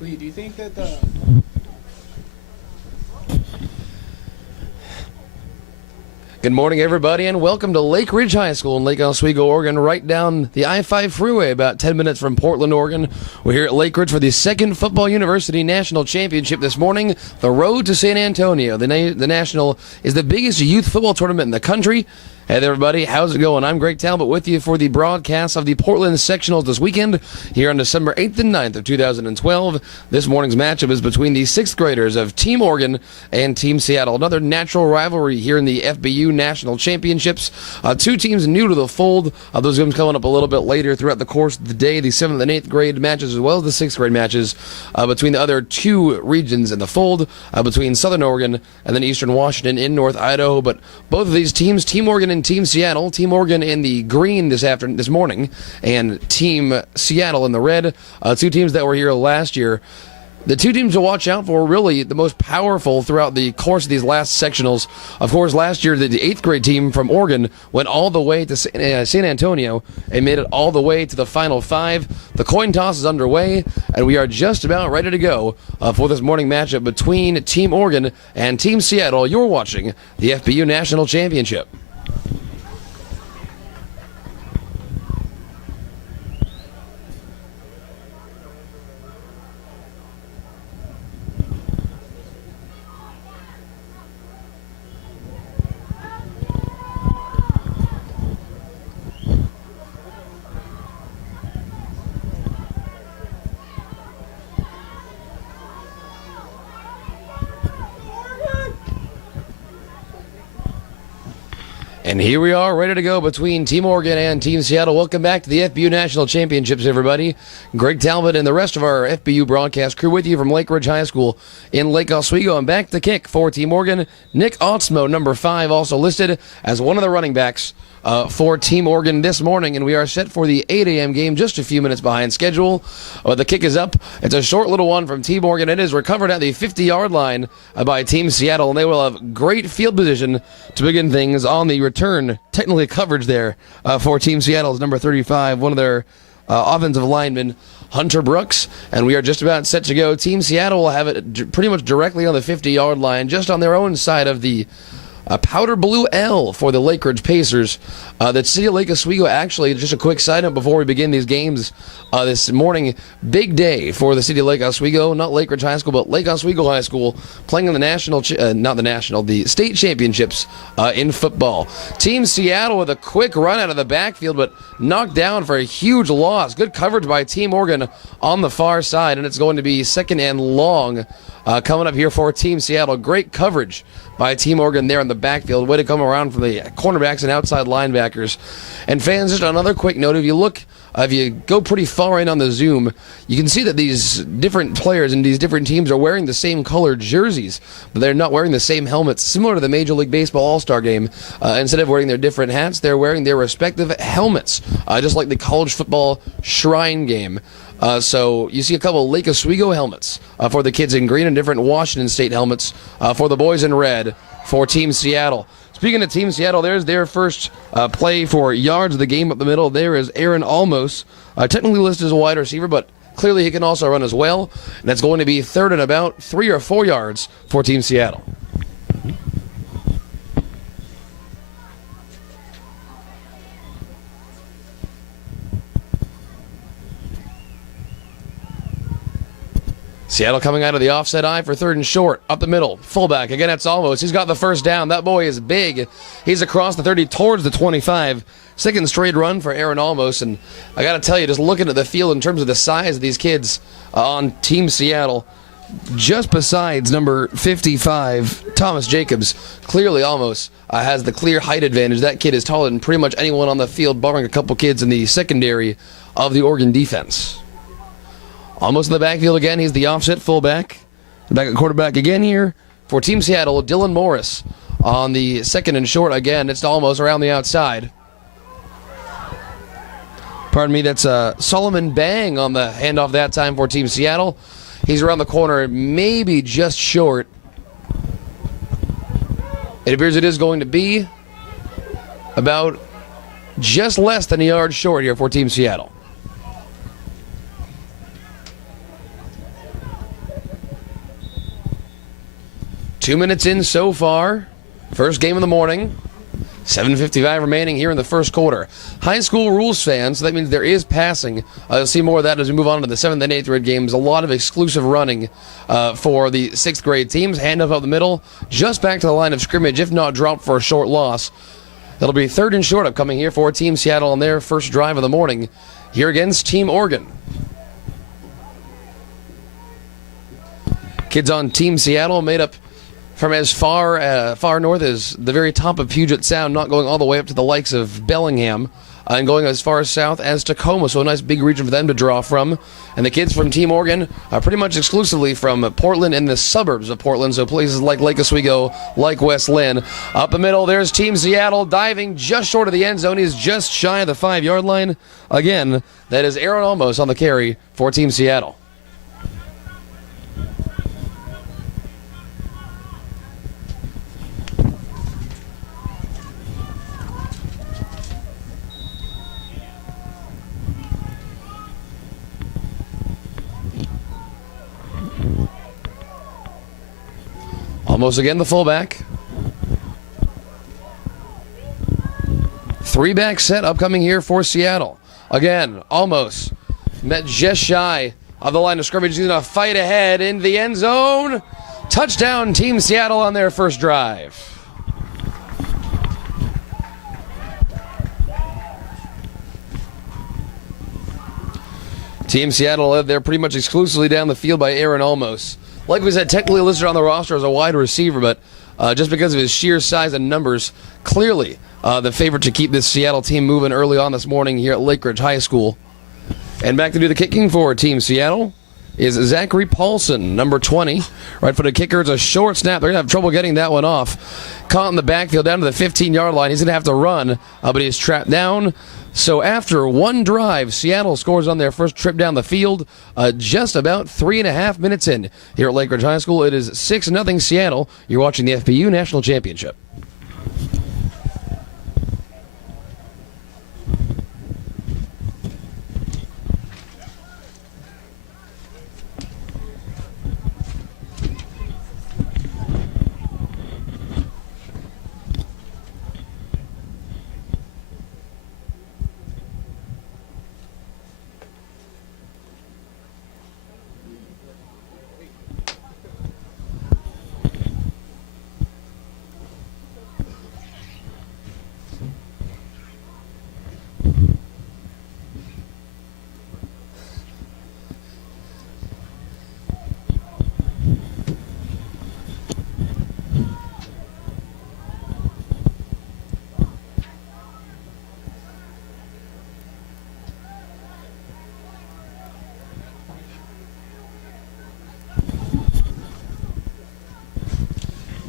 Lee, do you think that the Good morning, everybody, and welcome to Lake Ridge High School in Lake Oswego, Oregon, right down the I-5 freeway, about 10 minutes from Portland, Oregon. We're here at Lake Ridge for the second Football University National Championship this morning, the road to San Antonio. The National is the biggest youth football tournament in the country. Hey there, everybody, how's it going? I'm Greg Talbot with you for the broadcast of the Portland Sectionals this weekend here on December 8th and 9th of 2012. This morning's matchup is between the 6th graders of Team Oregon and Team Seattle. Another natural rivalry here in the FBU National Championships. Two teams new to the fold. Those games coming up a little bit later throughout the course of the day. The 7th and 8th grade matches as well as the 6th grade matches between the other two regions in the fold, between Southern Oregon and then Eastern Washington in North Idaho. But both of these teams, Team Oregon and Team Seattle, Team Oregon in the green this morning, and Team Seattle in the red. Two teams that were here last year. The two teams to watch out for, really the most powerful throughout the course of these last sectionals. Of course, last year, the 8th grade team from Oregon went all the way to San Antonio and made it all the way to the Final Five. The coin toss is underway, and we are just about ready to go for this morning matchup between Team Oregon and Team Seattle. You're watching the FBU National Championship. And here we are, ready to go between Team Oregon and Team Seattle. Welcome back to the FBU National Championships, everybody. Greg Talbot and the rest of our FBU broadcast crew with you from Lake Ridge High School in Lake Oswego. And back to kick for Team Oregon, Nick Otsmo, number 5, also listed as one of the running backs for Team Oregon this morning, and we are set for the 8 a.m. game, just a few minutes behind schedule. The kick is up. It's a short little one from Team Oregon. It is recovered at the 50-yard line by Team Seattle, and they will have great field position to begin things on the return. Technically coverage there for Team Seattle's number 35, one of their offensive linemen, Hunter Brooks, and we are just about set to go. Team Seattle will have it pretty much directly on the 50-yard line, just on their own side of the powder blue L for the Lake Ridge Pacers. The city of Lake Oswego, actually, just a quick side note before we begin these games this morning, big day for the city of Lake Oswego, not Lake Ridge High School, but Lake Oswego High School, playing in the the state championships in football. Team Seattle with a quick run out of the backfield, but knocked down for a huge loss. Good coverage by Team Oregon on the far side, and it's going to be second and long coming up here for Team Seattle. Great coverage by Team Oregon there in the backfield. Way to come around from the cornerbacks and outside linebackers. And fans, just another quick note, if you go pretty far in on the zoom, you can see that these different players and these different teams are wearing the same colored jerseys, but they're not wearing the same helmets, similar to the Major League Baseball All-Star Game. Instead of wearing their different hats, they're wearing their respective helmets, just like the college football Shrine Game. So you see a couple of Lake Oswego helmets for the kids in green and different Washington State helmets for the boys in red for Team Seattle. Speaking of Team Seattle, there's their first play for yards of the game up the middle. There is Aaron Almos, technically listed as a wide receiver, but clearly he can also run as well. And that's going to be third and about 3 or 4 yards for Team Seattle. Seattle coming out of the offset eye for third and short. Up the middle. Fullback. Again, that's Almos. He's got the first down. That boy is big. He's across the 30 towards the 25. Second straight run for Aaron Almos. And I got to tell you, just looking at the field in terms of the size of these kids on Team Seattle, just besides number 55, Thomas Jacobs, clearly Almos has the clear height advantage. That kid is taller than pretty much anyone on the field, barring a couple kids in the secondary of the Oregon defense. Almost in the backfield again. He's the offset fullback. Back at quarterback again here for Team Seattle. Dylan Morris on the second and short again. It's almost around the outside. Pardon me, that's Solomon Bang on the handoff that time for Team Seattle. He's around the corner, maybe just short. It appears it is going to be about just less than a yard short here for Team Seattle. 2 minutes in so far. First game of the morning. 7:55 remaining here in the first quarter. High school rules fans, so that means there is passing. You'll see more of that as we move on to the 7th and 8th grade games. A lot of exclusive running for the 6th grade teams. Handoff up the middle, just back to the line of scrimmage, if not dropped for a short loss. It'll be 3rd and short upcoming here for Team Seattle on their first drive of the morning here against Team Oregon. Kids on Team Seattle made up from as far north as the very top of Puget Sound, not going all the way up to the likes of Bellingham, and going as far south as Tacoma, so a nice big region for them to draw from. And the kids from Team Oregon are pretty much exclusively from Portland and the suburbs of Portland, so places like Lake Oswego, like West Lynn. Up the middle, there's Team Seattle diving just short of the end zone. He's just shy of the 5-yard line. Again, that is Aaron Olmos on the carry for Team Seattle. Almost again the fullback. 3-back set upcoming here for Seattle. Again, almost met just shy of the line of scrimmage. He's going to fight ahead in the end zone. Touchdown, Team Seattle on their first drive. Team Seattle led there pretty much exclusively down the field by Aaron Olmos. Like we said, technically listed on the roster as a wide receiver, but just because of his sheer size and numbers, clearly the favorite to keep this Seattle team moving early on this morning here at Lake Ridge High School. And back to do the kicking for Team Seattle is Zachary Paulson, number 20. Right-footed kicker. It's a short snap. They're going to have trouble getting that one off. Caught in the backfield down to the 15-yard line. He's going to have to run, but he's trapped down. So after one drive, Seattle scores on their first trip down the field just about 3.5 minutes in. Here at Lake Ridge High School, it is 6-0 Seattle. You're watching the FBU National Championship.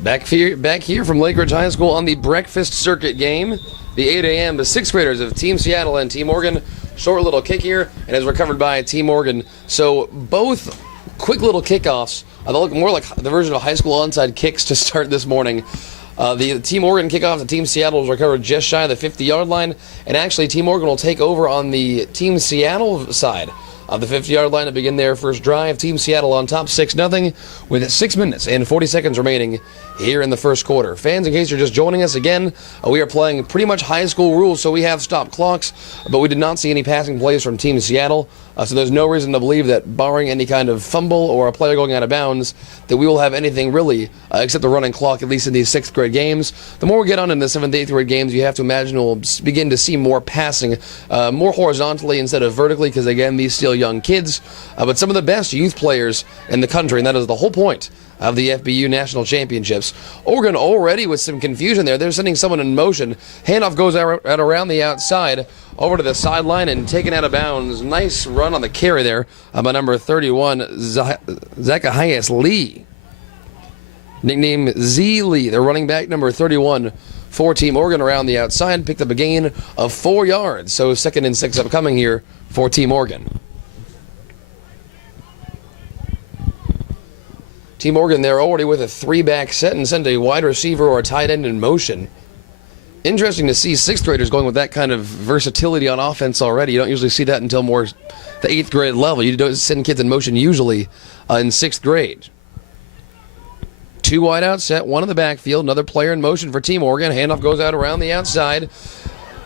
Back here from Lake Ridge High School on the breakfast circuit game. The 8 a.m. The 6th graders of Team Seattle and Team Oregon. Short little kick here, and is recovered by Team Oregon. So both quick little kickoffs. They look more like the version of high school onside kicks to start this morning. The Team Oregon kickoff, the Team Seattle was recovered just shy of the 50-yard line. And actually, Team Oregon will take over on the Team Seattle side of the 50-yard line to begin their first drive. Team Seattle on top 6-0 with 6 minutes and 40 seconds remaining here in the first quarter. Fans, in case you're just joining us again, we are playing pretty much high school rules, so we have stop clocks, but we did not see any passing plays from Team Seattle, so there's no reason to believe that, barring any kind of fumble or a player going out of bounds, that we will have anything really except the running clock, at least in these 6th grade games. The more we get on in the 7th, 8th grade games, you have to imagine we'll begin to see more passing, more horizontally instead of vertically, because again, these still young kids, but some of the best youth players in the country, and that is the whole point of the FBU National Championships. Oregon already with some confusion there. They're sending someone in motion. Handoff goes out around the outside over to the sideline and taken out of bounds. Nice run on the carry there by number 31, Zacharias Lee. Nickname Z Lee, the running back, number 31 for Team Oregon around the outside. Picked up a gain of 4 yards. So 2nd and 6 upcoming here for Team Oregon. Team Oregon, they're already with a 3-back set and send a wide receiver or a tight end in motion. Interesting to see 6th graders going with that kind of versatility on offense already. You don't usually see that until more the 8th grade level. You don't send kids in motion usually in 6th grade. two wide out set, one in the backfield, another player in motion for Team Oregon. Handoff goes out around the outside.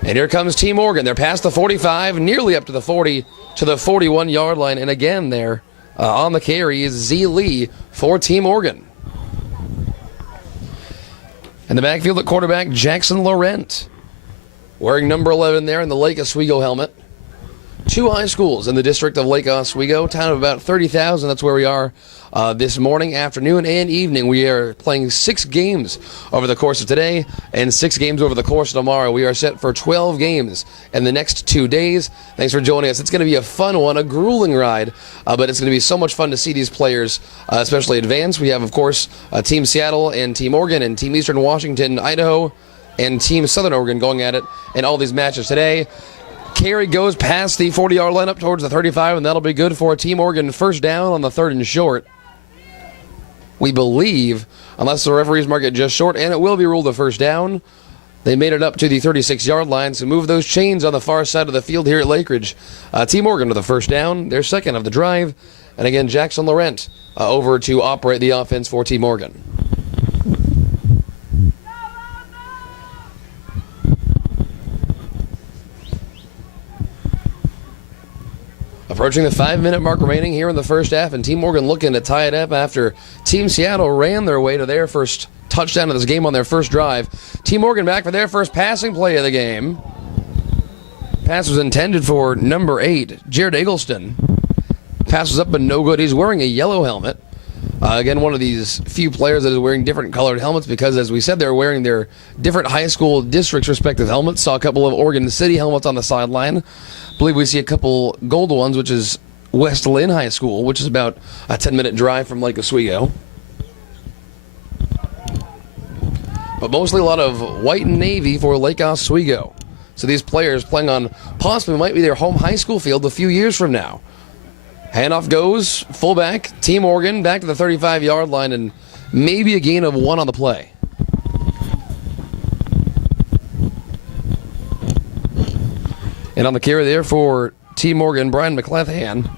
And here comes Team Oregon. They're past the 45, nearly up to the 40, to the 41-yard line. And again there on the carry is Z. Lee for Team Oregon. In the backfield at quarterback, Jackson Laurent, wearing number 11 there in the Lake Oswego helmet. Two high schools in the district of Lake Oswego, town of about 30,000. That's where we are this morning, afternoon, and evening. We are playing 6 games over the course of today and 6 games over the course of tomorrow. We are set for 12 games in the next 2 days. Thanks for joining us. It's going to be a fun one, a grueling ride, but it's going to be so much fun to see these players, especially advance. We have, of course, Team Seattle and Team Oregon and Team Eastern Washington, Idaho, and Team Southern Oregon going at it in all these matches today. Carry goes past the 40-yard line up towards the 35, and that'll be good for Team Oregon first down on the 3rd and short. We believe, unless the referees mark it just short, and it will be ruled a first down. They made it up to the 36-yard line, so move those chains on the far side of the field here at Lake Ridge. Team Oregon with the first down, their second of the drive. And again, Jackson Laurent over to operate the offense for Team Oregon. Approaching the 5-minute mark remaining here in the first half, and Team Oregon looking to tie it up after Team Seattle ran their way to their first touchdown of this game on their first drive. Team Oregon back for their first passing play of the game. Pass was intended for number 8, Jared Eggleston. Pass was up but no good. He's wearing a yellow helmet. Again, one of these few players that is wearing different colored helmets because, as we said, they're wearing their different high school districts' respective helmets. Saw a couple of Oregon City helmets on the sideline. I believe we see a couple gold ones, which is West Lynn High School, which is about a 10-minute drive from Lake Oswego. But mostly a lot of white and navy for Lake Oswego. So these players playing on possibly might be their home high school field a few years from now. Handoff goes, fullback, Team Oregon, back to the 35-yard line, and maybe a gain of 1 on the play. And on the carry there for Team Oregon, Brian McClathan.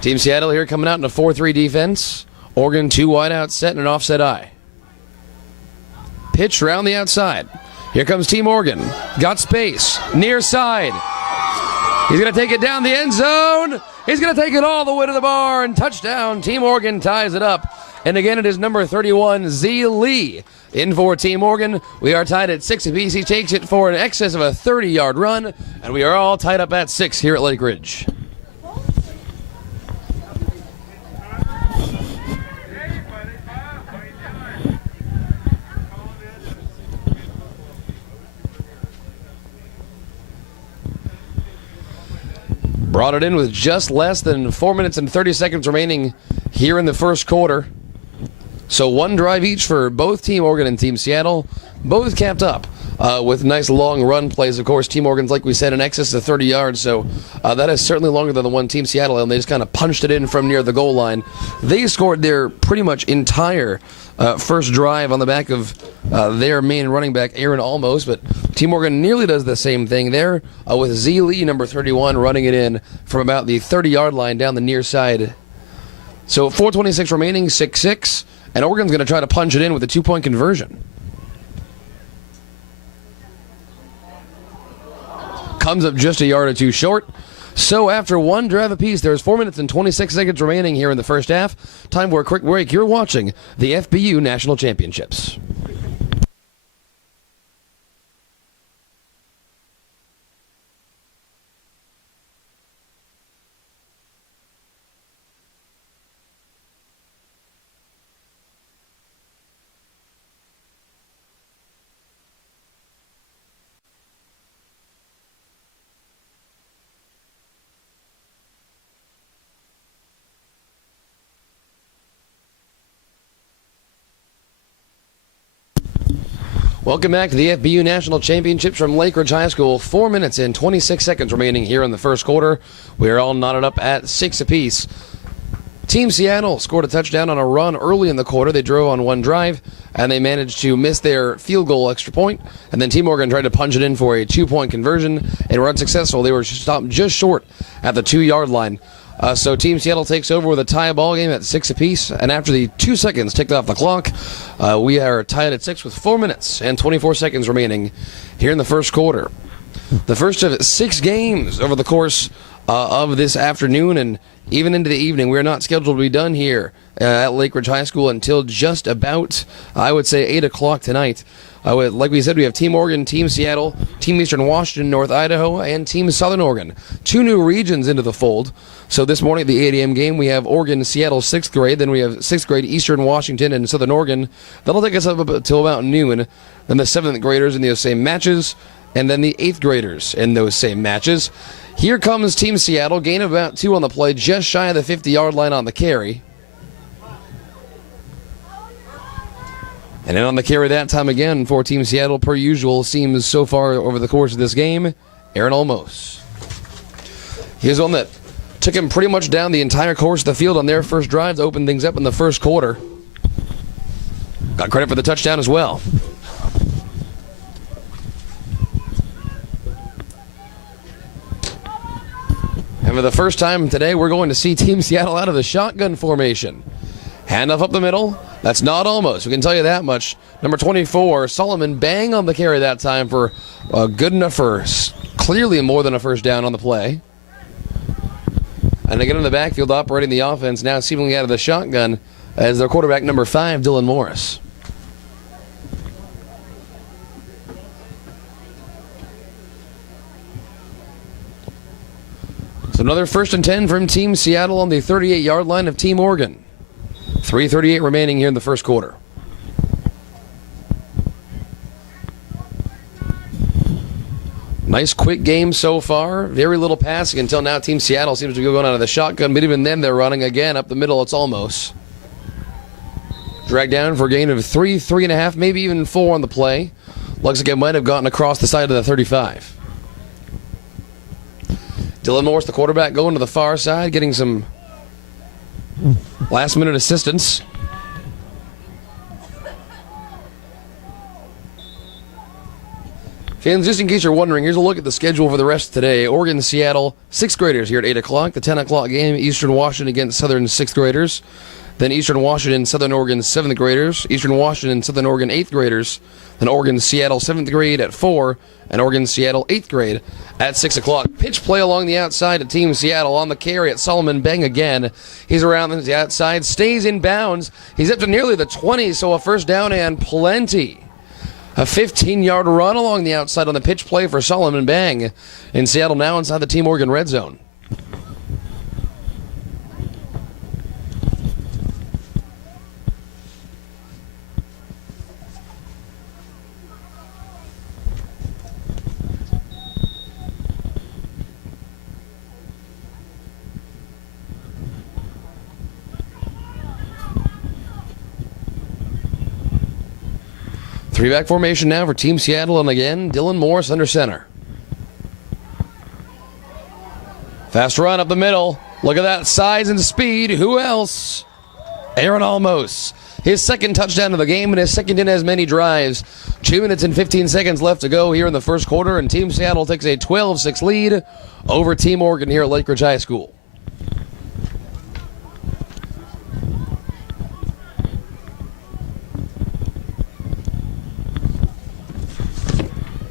Team Seattle here coming out in a 4-3 defense. Oregon 2 wide out set and an offset eye. Pitch around the outside. Here comes Team Oregon. Got space. Near side. He's going to take it down the end zone. He's going to take it all the way to the bar. And touchdown. Team Oregon ties it up. And again, it is number 31, Z. Lee, in for Team Oregon. We are tied at 6 apiece. He takes it for an excess of a 30-yard run. And we are all tied up at 6 here at Lake Ridge. Brought it in with just less than 4 minutes and 30 seconds remaining here in the first quarter. So 1 drive each for both Team Oregon and Team Seattle. Both capped up with nice long run plays. Of course, Team Oregon's, like we said, in excess of 30 yards. So that is certainly longer than the one Team Seattle, and they just kind of punched it in from near the goal line. They scored their pretty much entire first drive on the back of their main running back, Aaron Almos, but Team Oregon nearly does the same thing there with Z. Lee, number 31, running it in from about the 30-yard line down the near side. So 4:26 remaining, 6-6, and Oregon's going to try to punch it in with a 2-point conversion. Comes up just a yard or 2 short. So after 1 drive apiece, there's 4 minutes and 26 seconds remaining here in the first half. Time for a quick break. You're watching the FBU National Championships. Welcome back to the FBU National Championships from Lake Ridge High School. 4 minutes and 26 seconds remaining here in the first quarter. We are all knotted up at 6 apiece. Team Seattle scored a touchdown on a run early in the quarter. They drove on one drive, and they managed to miss their field goal extra point. And then Team Oregon tried to punch it in for a 2-point conversion and were unsuccessful. They were stopped just short at the 2-yard line. So Team Seattle takes over with a tie ball game at 6 apiece, and after the 2 seconds ticked off the clock, we are tied at 6 with 4 minutes and 24 seconds remaining here in the first quarter. The first of 6 games over the course of this afternoon and even into the evening. We are not scheduled to be done here at Lake Ridge High School until just about, I would say, 8 o'clock tonight. Like we said, we have Team Oregon, Team Seattle, Team Eastern Washington, North Idaho, and Team Southern Oregon. 2 new regions into the fold. So this morning at the 8 a.m. game, we have Oregon, Seattle, 6th grade. Then we have 6th grade, Eastern Washington, and Southern Oregon. That'll take us up until about noon. Then the 7th graders in those same matches, and then the 8th graders in those same matches. Here comes Team Seattle, gain of about 2 on the play, just shy of the 50-yard line on the carry. And then on the carry that time again for Team Seattle, per usual, seems so far over the course of this game, Aaron Olmos. Here's one that took him pretty much down the entire course of the field on their first drive to open things up in the first quarter. Got credit for the touchdown as well. And for the first time today, we're going to see Team Seattle out of the shotgun formation. Handoff up the middle. That's not almost. We can tell you that much. Number 24, Solomon, bang on the carry that time for good enough for clearly more than a first down on the play. And again in the backfield operating the offense, now seemingly out of the shotgun as their quarterback number 5, Dylan Morris. So another 1st and 10 from Team Seattle on the 38-yard line of Team Oregon. 3:38 remaining here in the first quarter. Nice quick game so far. Very little passing until now. Team Seattle seems to be going out of the shotgun, but even then they're running again up the middle. It's almost. Dragged down for a gain of 3.5, maybe even 4 on the play. Looks like it might have gotten across the side of the 35. Dylan Morris, the quarterback, going to the far side, getting some last-minute assistance. Fans, just in case you're wondering, here's a look at the schedule for the rest of today. Oregon, Seattle, 6th graders here at 8 o'clock. The 10 o'clock game, Eastern Washington against Southern 6th graders. Then Eastern Washington, Southern Oregon 7th graders. Eastern Washington, Southern Oregon 8th graders. Then Oregon, Seattle 7th grade at 4. And Oregon, Seattle 8th grade at 6 o'clock. Pitch play along the outside to Team Seattle on the carry at Solomon Bang again. He's around the outside, stays in bounds. He's up to nearly the 20, so a first down and plenty. A 15-yard run along the outside on the pitch play for Solomon Bang. And Seattle now inside the Team Oregon red zone. Three-back formation now for Team Seattle, and again, Dylan Morris under center. Fast run up the middle. Look at that size and speed. Who else? Aaron Olmos. His 2nd touchdown of the game and his 2nd in as many drives. 2 minutes and 15 seconds left to go here in the first quarter, and Team Seattle takes a 12-6 lead over Team Oregon here at Lake Ridge High School.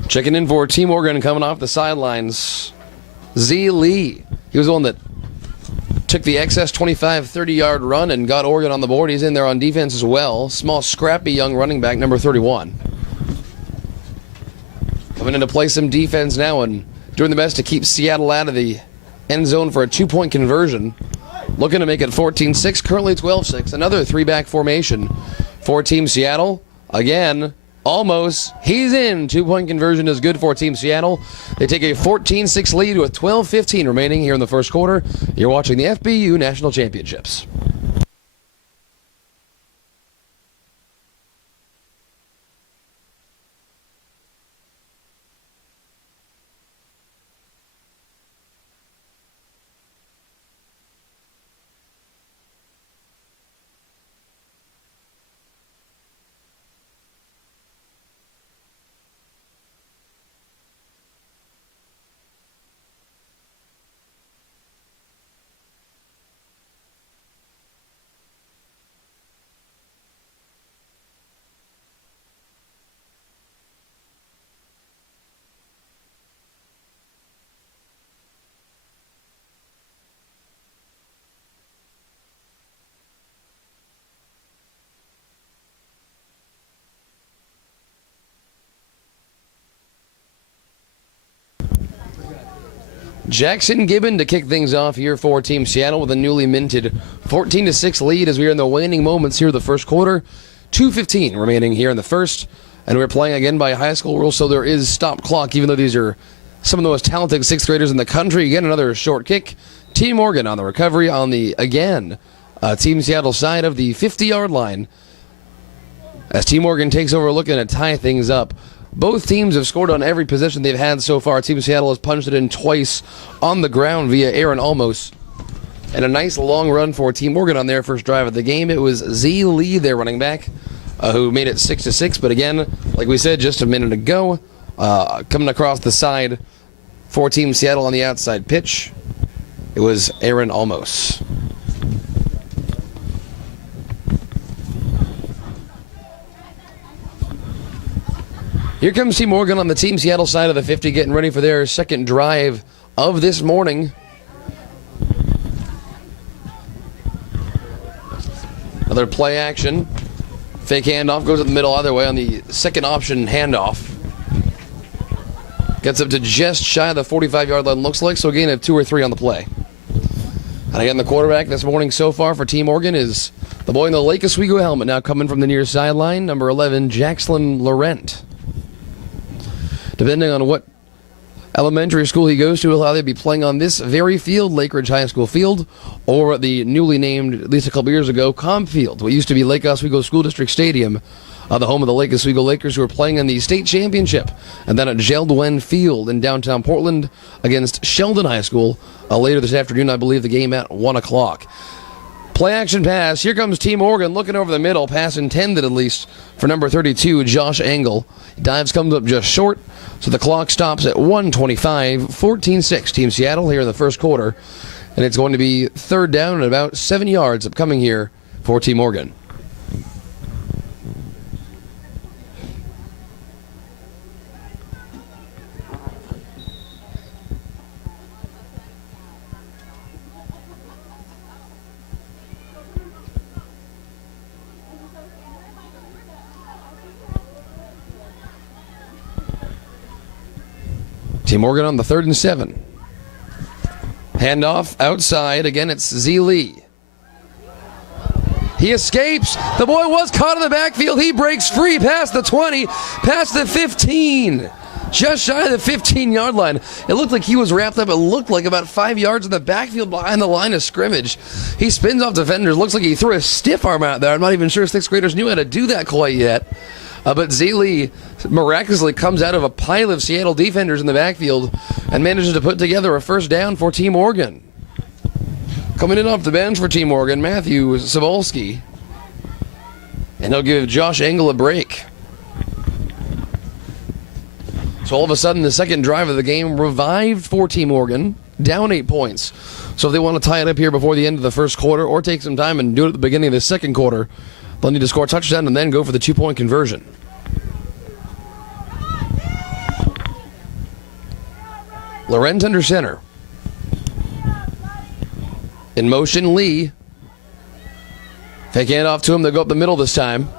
Checking in for Team Oregon coming off the sidelines, Z. Lee. He was the one that took the excess 25, 30-yard run and got Oregon on the board. He's in there on defense as well. Small, scrappy young running back, number 31. Coming in to play some defense now and doing the best to keep Seattle out of the end zone for a 2-point conversion. Looking to make it 14-6, currently 12-6. Another 3-back formation for Team Seattle. Again, almost. He's in. 2-point conversion is good for Team Seattle. They take a 14-6 lead with 12:15 remaining here in the first quarter. You're watching the FBU National Championships. Jackson Gibbon to kick things off here for Team Seattle with a newly minted 14-6 lead as we are in the waning moments here of the first quarter. 2:15 remaining here in the first, and we're playing again by high school rules, so there is stop clock, even though these are some of the most talented sixth graders in the country. Again, another short kick. Team Morgan on the recovery on the, again, Team Seattle side of the 50-yard line. As Team Morgan takes over looking to tie things up. Both teams have scored on every possession they've had so far. Team Seattle has punched it in twice on the ground via Aaron Almos. And a nice long run for Team Morgan on their first drive of the game. It was Z. Lee, their running back, who made it 6-6. But again, like we said just a minute ago, coming across the side for Team Seattle on the outside pitch, it was Aaron Almos. Here comes Team Morgan on the Team Seattle side of the 50, getting ready for their second drive of this morning. Another play action. Fake handoff, goes in the middle either way on the second option handoff. Gets up to just shy of the 45-yard line, looks like, so a gain of 2 or 3 on the play. And again, the quarterback this morning so far for Team Morgan is the boy in the Lake Oswego helmet, now coming from the near sideline, number 11, Jackson Laurent. Depending on what elementary school he goes to, he'll either be playing on this very field, Lake Ridge High School field, or the newly named, at least a couple years ago, Comp Field, what used to be Lake Oswego School District Stadium, the home of the Lake Oswego Lakers, who are playing in the state championship, and then at Geldwen Field in downtown Portland against Sheldon High School later this afternoon. I believe the game at 1 o'clock. Play action pass. Here comes Team Morgan looking over the middle. Pass intended at least for number 32, Josh Engel. Dives comes up just short, so the clock stops at 1:25. 14-6 Team Seattle here in the first quarter. And it's going to be third down and about 7 yards upcoming here for Team Morgan. Team Morgan on the 3rd and 7. Handoff outside. Again, it's Z. Lee. He escapes. The boy was caught in the backfield. He breaks free past the 20, past the 15. Just shy of the 15-yard line. It looked like he was wrapped up. It looked like about 5 yards in the backfield behind the line of scrimmage. He spins off defenders. Looks like he threw a stiff arm out there. I'm not even sure sixth graders knew how to do that quite yet. But Z. Lee miraculously comes out of a pile of Seattle defenders in the backfield and manages to put together a first down for Team Morgan. Coming in off the bench for Team Morgan, Matthew Sabolski. And he'll give Josh Engel a break. So all of a sudden, the second drive of the game revived for Team Morgan, down 8 points. So if they want to tie it up here before the end of the first quarter or take some time and do it at the beginning of the second quarter, they'll need to score a touchdown and then go for the 2-point conversion. Laurent under center. In motion, Lee. Fake handoff to him. They'll go up the middle this time.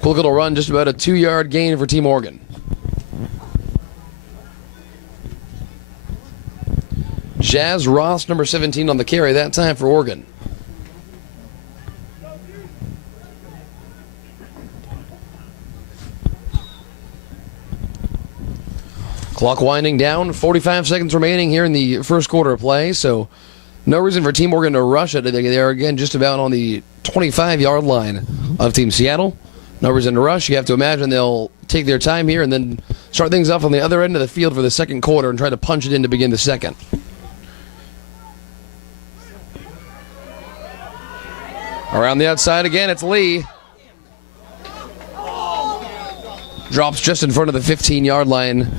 Quick little run, just about a 2-yard gain for Team Morgan. Jazz Ross, number 17 on the carry that time for Oregon. Clock winding down, 45 seconds remaining here in the first quarter of play, so no reason for Team Morgan to rush it. They're, again, just about on the 25-yard line of Team Seattle. No reason to rush. You have to imagine they'll take their time here and then start things off on the other end of the field for the second quarter and try to punch it in to begin the second. Around the outside again, it's Lee. Drops just in front of the 15-yard line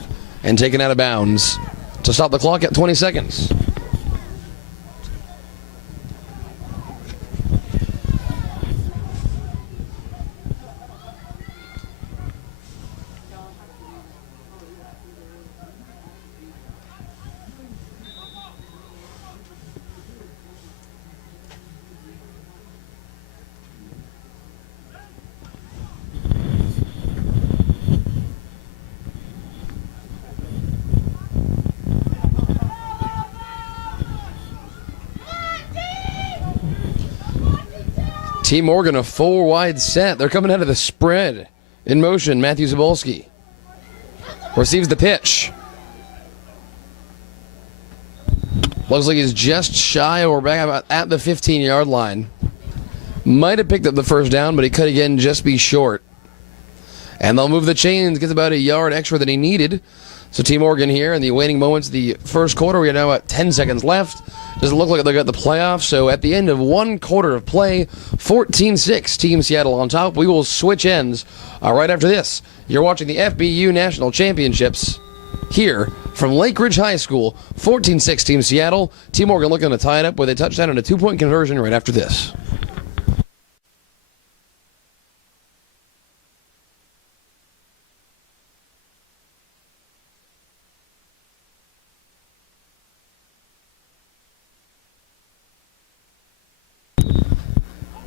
and taken out of bounds to stop the clock at 20 seconds. Team Morgan, a 4-wide set. They're coming out of the spread. In motion, Matthew Zabolski receives the pitch. Looks like he's just shy or back about at the 15-yard line. Might have picked up the first down, but he could again just be short. And they'll move the chains, gets about a yard extra than he needed. So Team Morgan here in the waning moments of the first quarter. We are now at 10 seconds left. Doesn't look like they got the playoffs. So at the end of one quarter of play, 14-6, Team Seattle on top. We will switch ends right after this. You're watching the FBU National Championships here from Lake Ridge High School. 14-6, Team Seattle. Team Morgan looking to tie it up with a touchdown and a 2-point conversion right after this.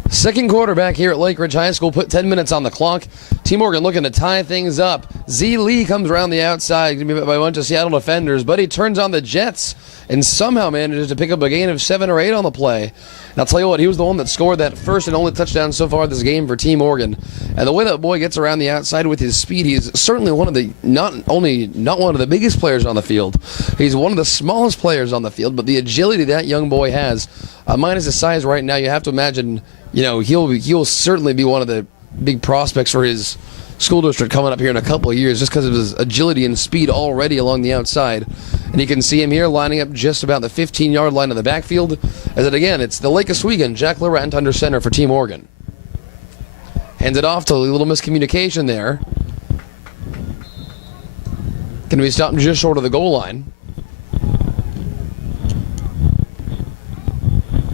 Second quarterback here at Lake Ridge High School. Put 10 minutes on the clock. Team Morgan looking to tie things up. Z. Lee comes around the outside, going to be by a bunch of Seattle defenders, but he turns on the Jets and somehow manages to pick up a gain of 7 or 8 on the play. And I'll tell you what, he was the one that scored that first and only touchdown so far this game for Team Morgan. And the way that boy gets around the outside with his speed, he's certainly one of the, not one of the biggest players on the field, he's one of the smallest players on the field, but the agility that young boy has, minus his size right now, you have to imagine, you know, he'll certainly be one of the big prospects for his school district coming up here in a couple of years just because of his agility and speed already along the outside. And you can see him here lining up just about the 15-yard line of the backfield. As it again, it's the Lake Oswego, Jack Laurent under center for Team Morgan. Hands it off to a little miscommunication there. Going to be stopped just short of the goal line.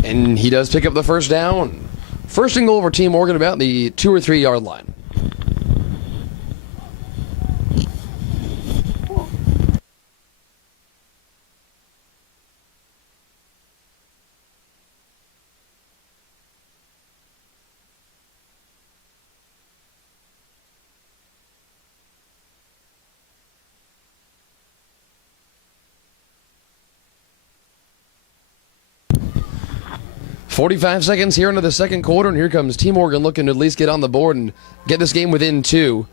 And he does pick up the first down. First and goal for Team Morgan about the 2 or 3 yard line. "45 seconds here into the second quarter, and here comes Team Morgan looking to at least get on the board and get this game within 2.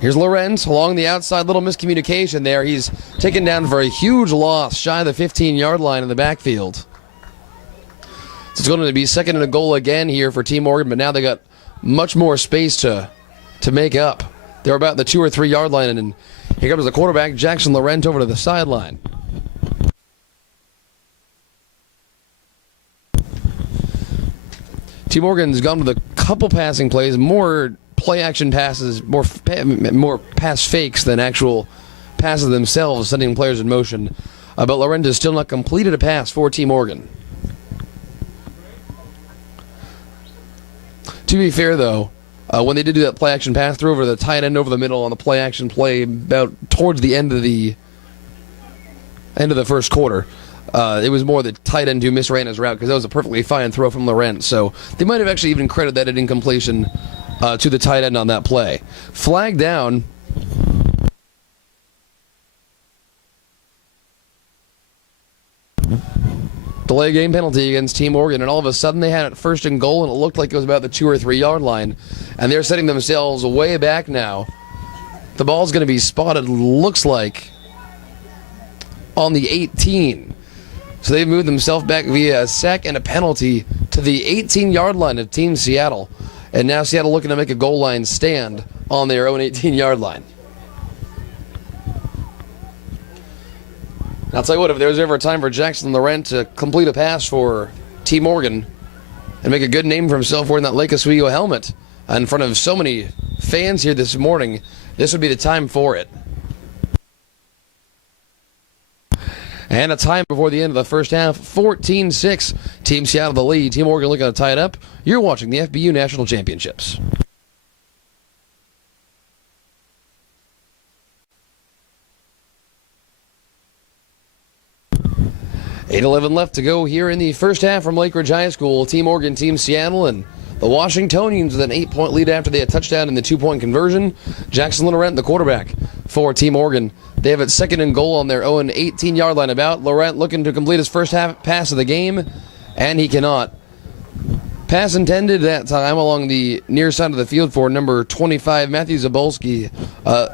Here's Lorenz along the outside, little miscommunication there. He's taken down for a huge loss, shy of the 15-yard line in the backfield. So it's going to be second and a goal again here for Team Morgan, but now they got much more space to make up. They're about the 2 or 3 yard line, and here comes the quarterback, Jackson Laurent, over to the sideline. Team Morgan's gone with a couple passing plays, more play action passes, more pass fakes than actual passes themselves, sending players in motion. But Laurent has still not completed a pass for Team Morgan. To be fair, though, when they did do that play action pass, threw over the tight end over the middle on the play action play about towards the end of the first quarter. It was more the tight end who misran his route because that was a perfectly fine throw from Laurent. So they might have actually even credited that incompletion to the tight end on that play. Flag down. Delay game penalty against Team Morgan, and all of a sudden they had it first and goal, and it looked like it was about the 2 or 3 yard line. And they're setting themselves way back now. The ball's going to be spotted, looks like, on the 18. So they've moved themselves back via a sack and a penalty to the 18-yard line of Team Seattle. And now Seattle looking to make a goal line stand on their own 18-yard line. I'll tell you what, if there was ever a time for Jackson Laurent to complete a pass for Team Morgan and make a good name for himself wearing that Lake Oswego helmet in front of so many fans here this morning, this would be the time for it. And a time before the end of the first half, 14-6. Team Seattle the lead. Team Morgan looking to tie it up. You're watching the FBU National Championships. 8:11 left to go here in the first half from Lake Ridge High School. Team Morgan, Team Seattle, and the Washingtonians with an 8-point lead after they had a touchdown in the 2-point conversion. Jackson Laurent, the quarterback for Team Morgan. They have it second and goal on their own 18-yard line about. Laurent looking to complete his first half pass of the game, and he cannot. Pass intended that time along the near side of the field for number 25, Matthew Zabolski.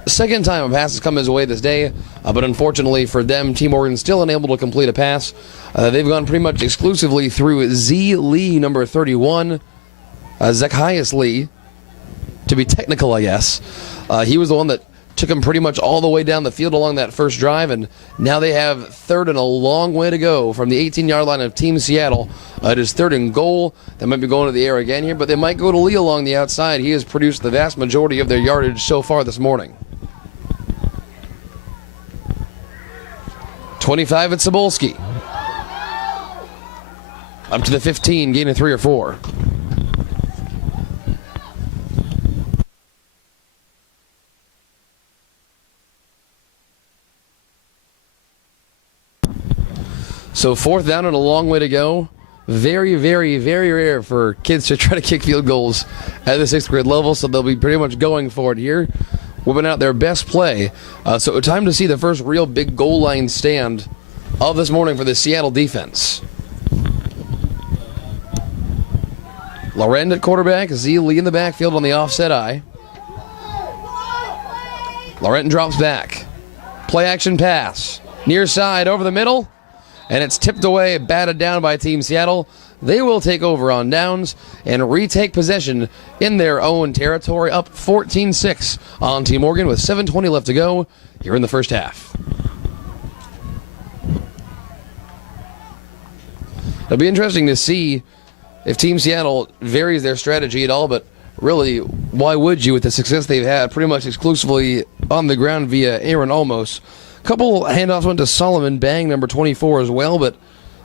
Second time a pass has come his way this day, but unfortunately for them, Team Oregon still unable to complete a pass. They've gone pretty much exclusively through Z. Lee, number 31, Zacchaeus Lee, to be technical, I guess. He was the one that took him pretty much all the way down the field along that first drive, and now they have third and a long way to go from the 18-yard line of Team Seattle. It is third and goal. They might be going to the air again here, but they might go to Lee along the outside. He has produced the vast majority of their yardage so far this morning. 25 at Cebulski. Up to the 15, gain of 3 or 4. So fourth down and a long way to go. Very, very, very rare for kids to try to kick field goals at the 6th grade level, so they'll be pretty much going for it here. Whipping out their best play. So time to see the first real big goal line stand of this morning for the Seattle defense. Loren at quarterback, Z. Lee in the backfield on the offset eye. Laurent drops back. Play action pass. Near side over the middle. And it's tipped away, batted down by Team Seattle. They will take over on downs and retake possession in their own territory, up 14-6 on Team Oregon with 7:20 left to go here in the first half. It'll be interesting to see if Team Seattle varies their strategy at all, but really, why would you with the success they've had pretty much exclusively on the ground via Aaron Olmos? Couple handoffs went to Solomon Bang, number 24 as well, but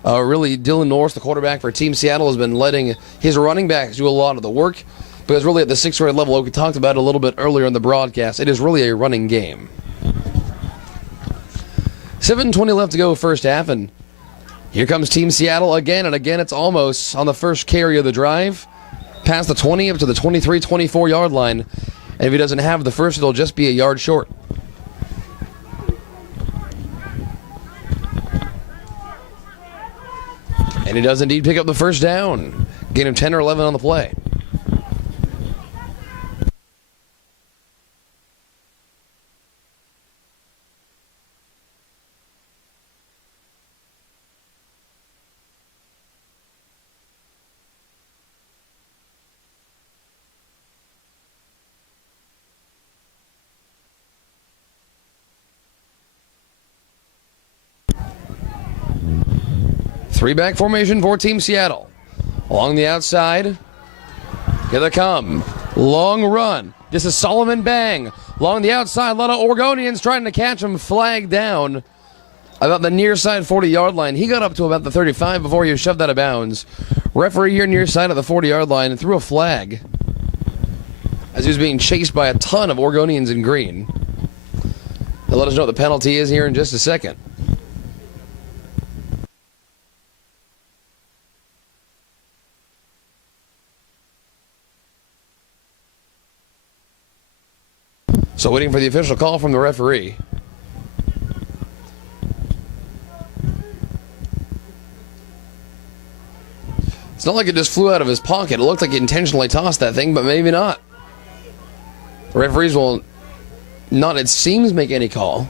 really Dylan Norris, the quarterback for Team Seattle, has been letting his running backs do a lot of the work, because really at the 6th grade level, like we talked about a little bit earlier in the broadcast, it is really a running game. 7:20 left to go first half, and here comes Team Seattle again, and again it's almost on the first carry of the drive, past the 20 up to the 23, 24-yard line, and if he doesn't have the first, it'll just be a yard short. And he does indeed pick up the first down. Gain of 10 or 11 on the play. Three-back formation for Team Seattle. Along the outside, here they come. Long run. This is Solomon Bang. Along the outside, a lot of Oregonians trying to catch him. Flag down about the near side 40-yard line. He got up to about the 35 before he was shoved out of bounds. Referee here near side of the 40-yard line and threw a flag as he was being chased by a ton of Oregonians in green. They'll let us know what the penalty is here in just a second. So waiting for the official call from the referee. It's not like it just flew out of his pocket. It looked like he intentionally tossed that thing, but maybe not. The referees will not, it seems, make any call.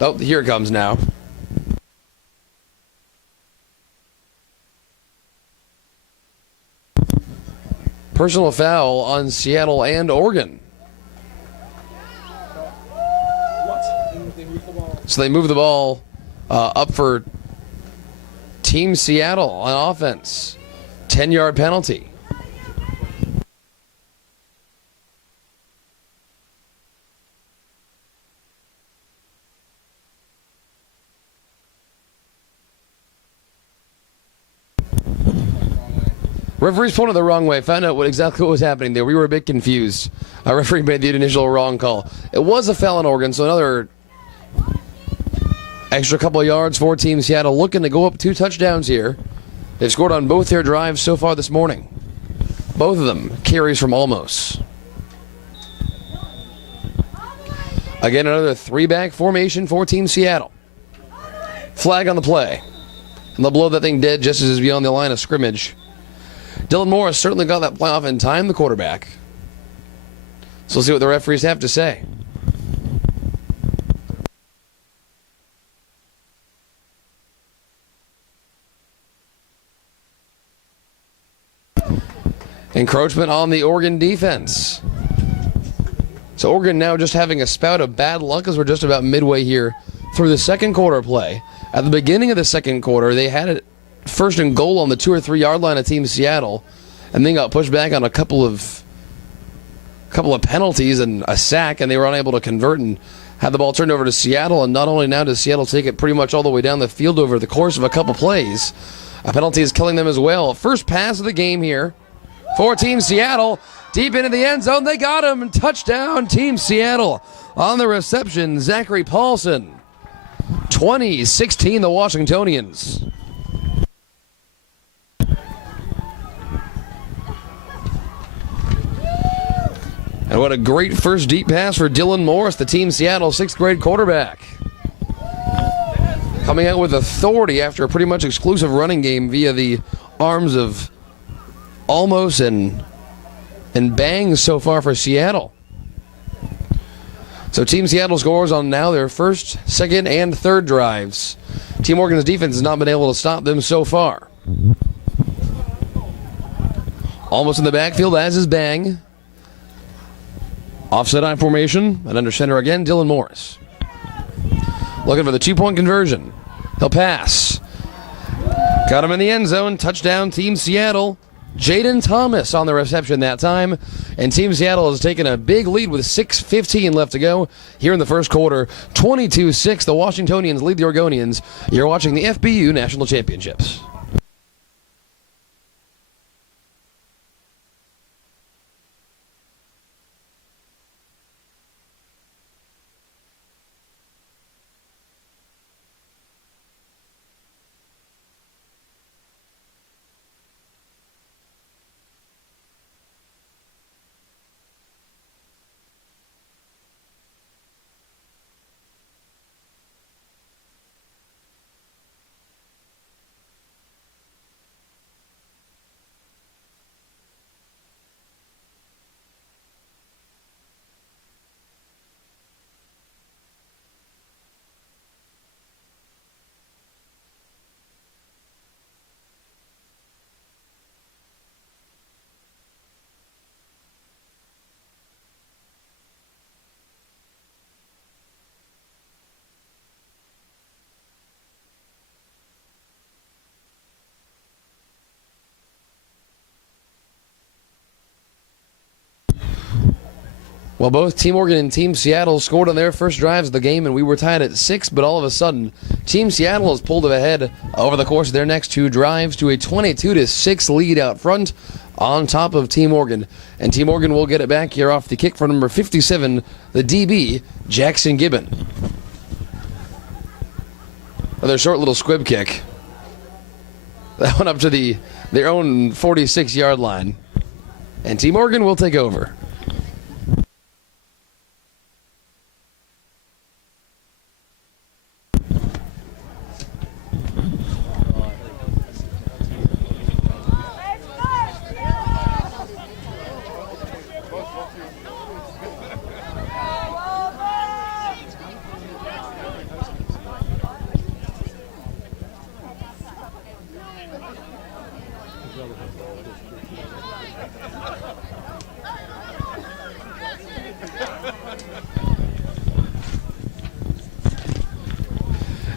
Oh, here it comes now. Personal foul on Seattle and Oregon. So they move the ball up for Team Seattle on offense. 10-yard penalty. Referees pointed the wrong way. Found out exactly what was happening there. We were a bit confused. Our referee made the initial wrong call. It was a foul in Oregon, so another extra couple of yards for Team Seattle, looking to go up 2 touchdowns here. They've scored on both their drives so far this morning. Both of them carries from Olmos. Again, another 3-back formation for Team Seattle. Flag on the play. And they'll blow that thing dead just as it's beyond the line of scrimmage. Dylan Morris certainly got that play off in time, the quarterback. So we'll see what the referees have to say. Encroachment on the Oregon defense. So Oregon now just having a spout of bad luck as we're just about midway here through the second quarter play. At the beginning of the second quarter, they had it first and goal on the 2 or 3 yard line of Team Seattle, and then got pushed back on a couple of penalties and a sack, and they were unable to convert and had the ball turned over to Seattle. And not only now does Seattle take it pretty much all the way down the field over the course of a couple plays, a penalty is killing them as well. First pass of the game here for Team Seattle. Deep into the end zone, they got him, and touchdown Team Seattle. On the reception, Zachary Paulson. 20-16 the Washingtonians. And what a great first deep pass for Dylan Morris, the Team Seattle 6th grade quarterback. Coming out with authority after a pretty much exclusive running game via the arms of Almost and Bangs so far for Seattle. So Team Seattle scores on now their first, second, and third drives. Team Oregon's defense has not been able to stop them so far. Almost in the backfield, as is Bang. Offset I formation, and under center again, Dylan Morris. Looking for the 2-point conversion. He'll pass. Got him in the end zone. Touchdown, Team Seattle. Jaden Thomas on the reception that time. And Team Seattle has taken a big lead with 6:15 left to go here in the first quarter. 22-6, the Washingtonians lead the Oregonians. You're watching the FBU National Championships. Well, both Team Oregon and Team Seattle scored on their first drives of the game, and we were tied at 6, but all of a sudden, Team Seattle has pulled ahead over the course of their next 2 drives to a 22-6 lead out front on top of Team Oregon. And Team Oregon will get it back here off the kick for number 57, the DB, Jackson Gibbon. Another short little squib kick. That one up to their own 46-yard line. And Team Oregon will take over.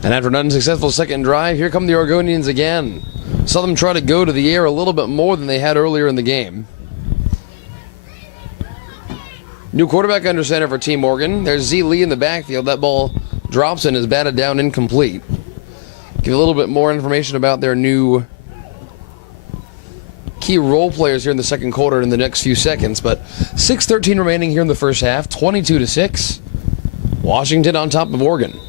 And after an unsuccessful second drive, here come the Oregonians again. Saw them try to go to the air a little bit more than they had earlier in the game. New quarterback under center for Team Oregon. There's Z Lee in the backfield. That ball drops and is batted down incomplete. Give a little bit more information about their new key role players here in the second quarter in the next few seconds. But 6:13 remaining here in the first half. 22-6. Washington on top of Oregon.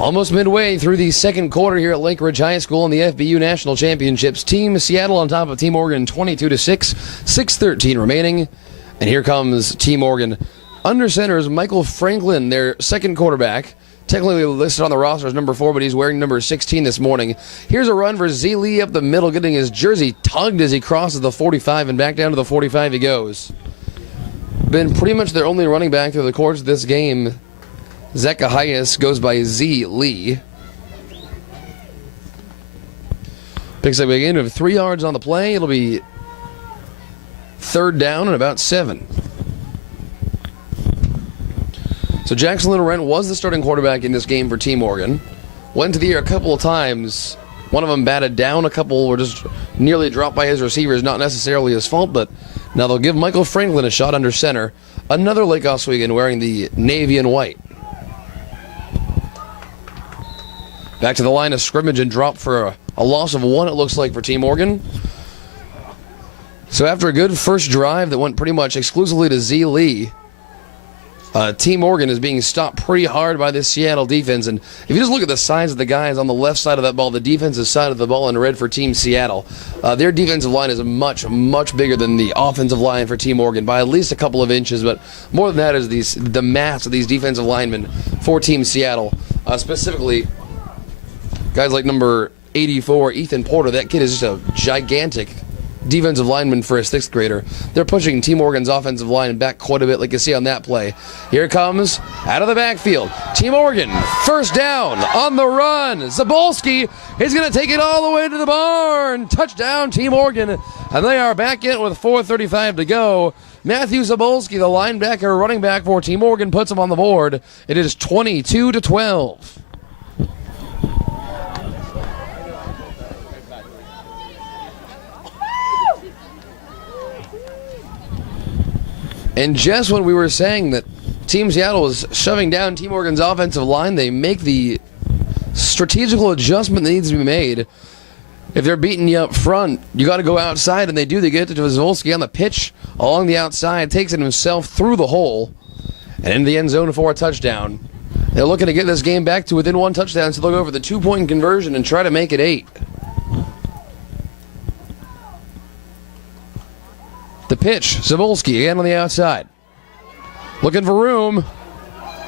Almost midway through the second quarter here at Lake Ridge High School in the FBU National Championships. Team Seattle on top of Team Oregon 22-6, 6:13 remaining. And here comes Team Oregon. Under center is Michael Franklin, their second quarterback. Technically listed on the roster as number 4, but he's wearing number 16 this morning. Here's a run for Z Lee up the middle, getting his jersey tugged as he crosses the 45, and back down to the 45 he goes. Been pretty much their only running back through the course of this game. Zacchaeus goes by Z Lee. Picks up a gain of 3 yards on the play. It'll be third down and about 7. So Jackson Little-Rent was the starting quarterback in this game for Team Oregon. Went to the air a couple of times. One of them batted down. A couple were just nearly dropped by his receivers. Not necessarily his fault, but now they'll give Michael Franklin a shot under center. Another Lake Oswego wearing the navy and white. Back to the line of scrimmage and drop for a loss of 1, it looks like, for Team Oregon. So after a good first drive that went pretty much exclusively to Z Lee, Team Oregon is being stopped pretty hard by this Seattle defense. And if you just look at the size of the guys on the left side of that ball, the defensive side of the ball in red for Team Seattle, their defensive line is much, much bigger than the offensive line for Team Oregon by at least a couple of inches. But more than that is the mass of these defensive linemen for Team Seattle. Specifically, guys like number 84, Ethan Porter. That kid is just a gigantic defensive lineman for a 6th grader. They're pushing Team Oregon's offensive line back quite a bit, like you see on that play. Here it comes out of the backfield. Team Oregon, first down on the run. Zabolski is going to take it all the way to the barn. Touchdown, Team Oregon. And they are back in with 4:35 to go. Matthew Zabolski, the linebacker, running back for Team Oregon, puts him on the board. It is 22-12. And just when we were saying that Team Seattle was shoving down Team Oregon's offensive line, they make the strategical adjustment that needs to be made. If they're beating you up front, you got to go outside, and they do. They get to Zabolski on the pitch along the outside, takes it himself through the hole, and into the end zone for a touchdown. They're looking to get this game back to within 1 touchdown, so they'll go for the 2-point conversion and try to make it 8. The pitch, Zabolski again on the outside. Looking for room.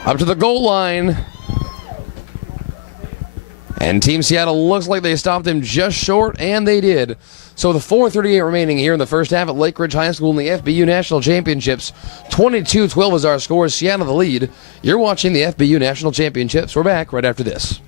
Up to the goal line. And Team Seattle looks like they stopped him just short, and they did. So the 4:38 remaining here in the first half at Lake Ridge High School in the FBU National Championships. 22-12 is our score. Seattle the lead. You're watching the FBU National Championships. We're back right after this.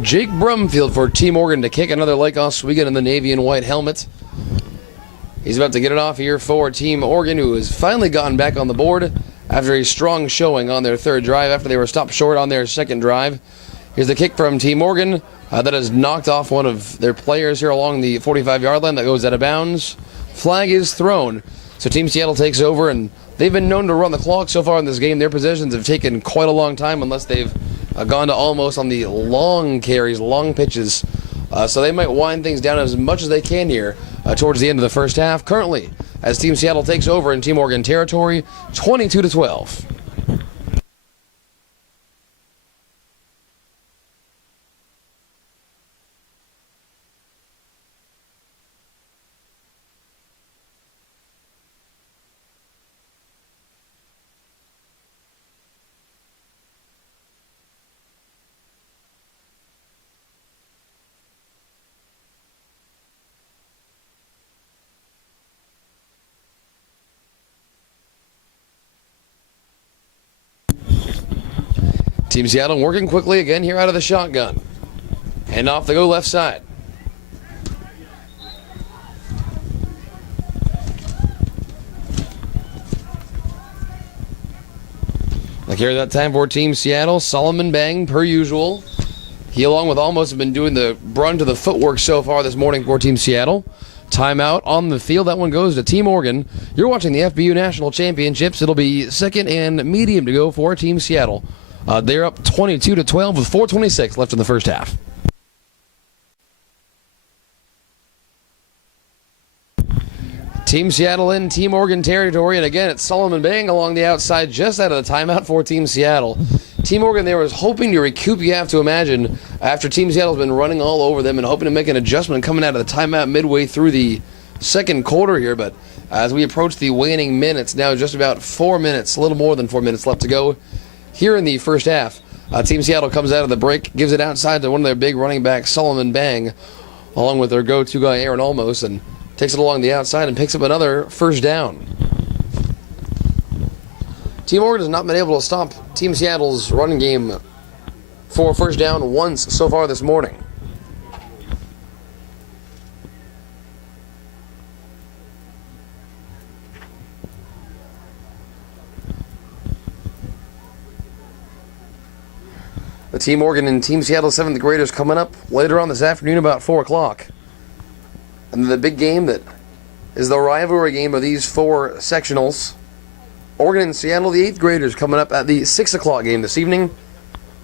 Jake Brumfield for Team Oregon to kick, another Lake Oswego in the navy and white helmet. He's about to get it off here for Team Oregon, who has finally gotten back on the board after a strong showing on their third drive after they were stopped short on their second drive. Here's the kick from Team Oregon that has knocked off one of their players here along the 45-yard line. That goes out of bounds. Flag is thrown. So Team Seattle takes over, and they've been known to run the clock so far in this game. Their possessions have taken quite a long time unless they've gone to almost on the long carries, long pitches. So they might wind things down as much as they can here towards the end of the first half. Currently, as Team Seattle takes over in Team Oregon territory, 22-12. Team Seattle working quickly again here out of the shotgun. Hand off, they go left side. The carry that time for Team Seattle, Solomon Bang, per usual. He, along with Almost, have been doing the brunt of the footwork so far this morning for Team Seattle. Timeout on the field. That one goes to Team Oregon. You're watching the FBU National Championships. It'll be second and medium to go for Team Seattle. They're up 22-12 with 4:26 left in the first half. Team Seattle in Team Oregon territory, and again, it's Solomon Bang along the outside just out of the timeout for Team Seattle. Team Oregon there was hoping to recoup, you have to imagine, after Team Seattle's been running all over them and hoping to make an adjustment coming out of the timeout midway through the second quarter here, but as we approach the waning minutes, now just about 4 minutes, a little more than 4 minutes left to go here in the first half. Team Seattle comes out of the break, gives it outside to one of their big running backs, Solomon Bang, along with their go-to guy, Aaron Almost, and takes it along the outside and picks up another first down. Team Oregon has not been able to stop Team Seattle's running game for a first down once so far this morning. The Team Oregon and Team Seattle 7th graders coming up later on this afternoon about 4 o'clock. And the big game that is the rivalry game of these four sectionals. Oregon and Seattle, the 8th graders, coming up at the 6 o'clock game this evening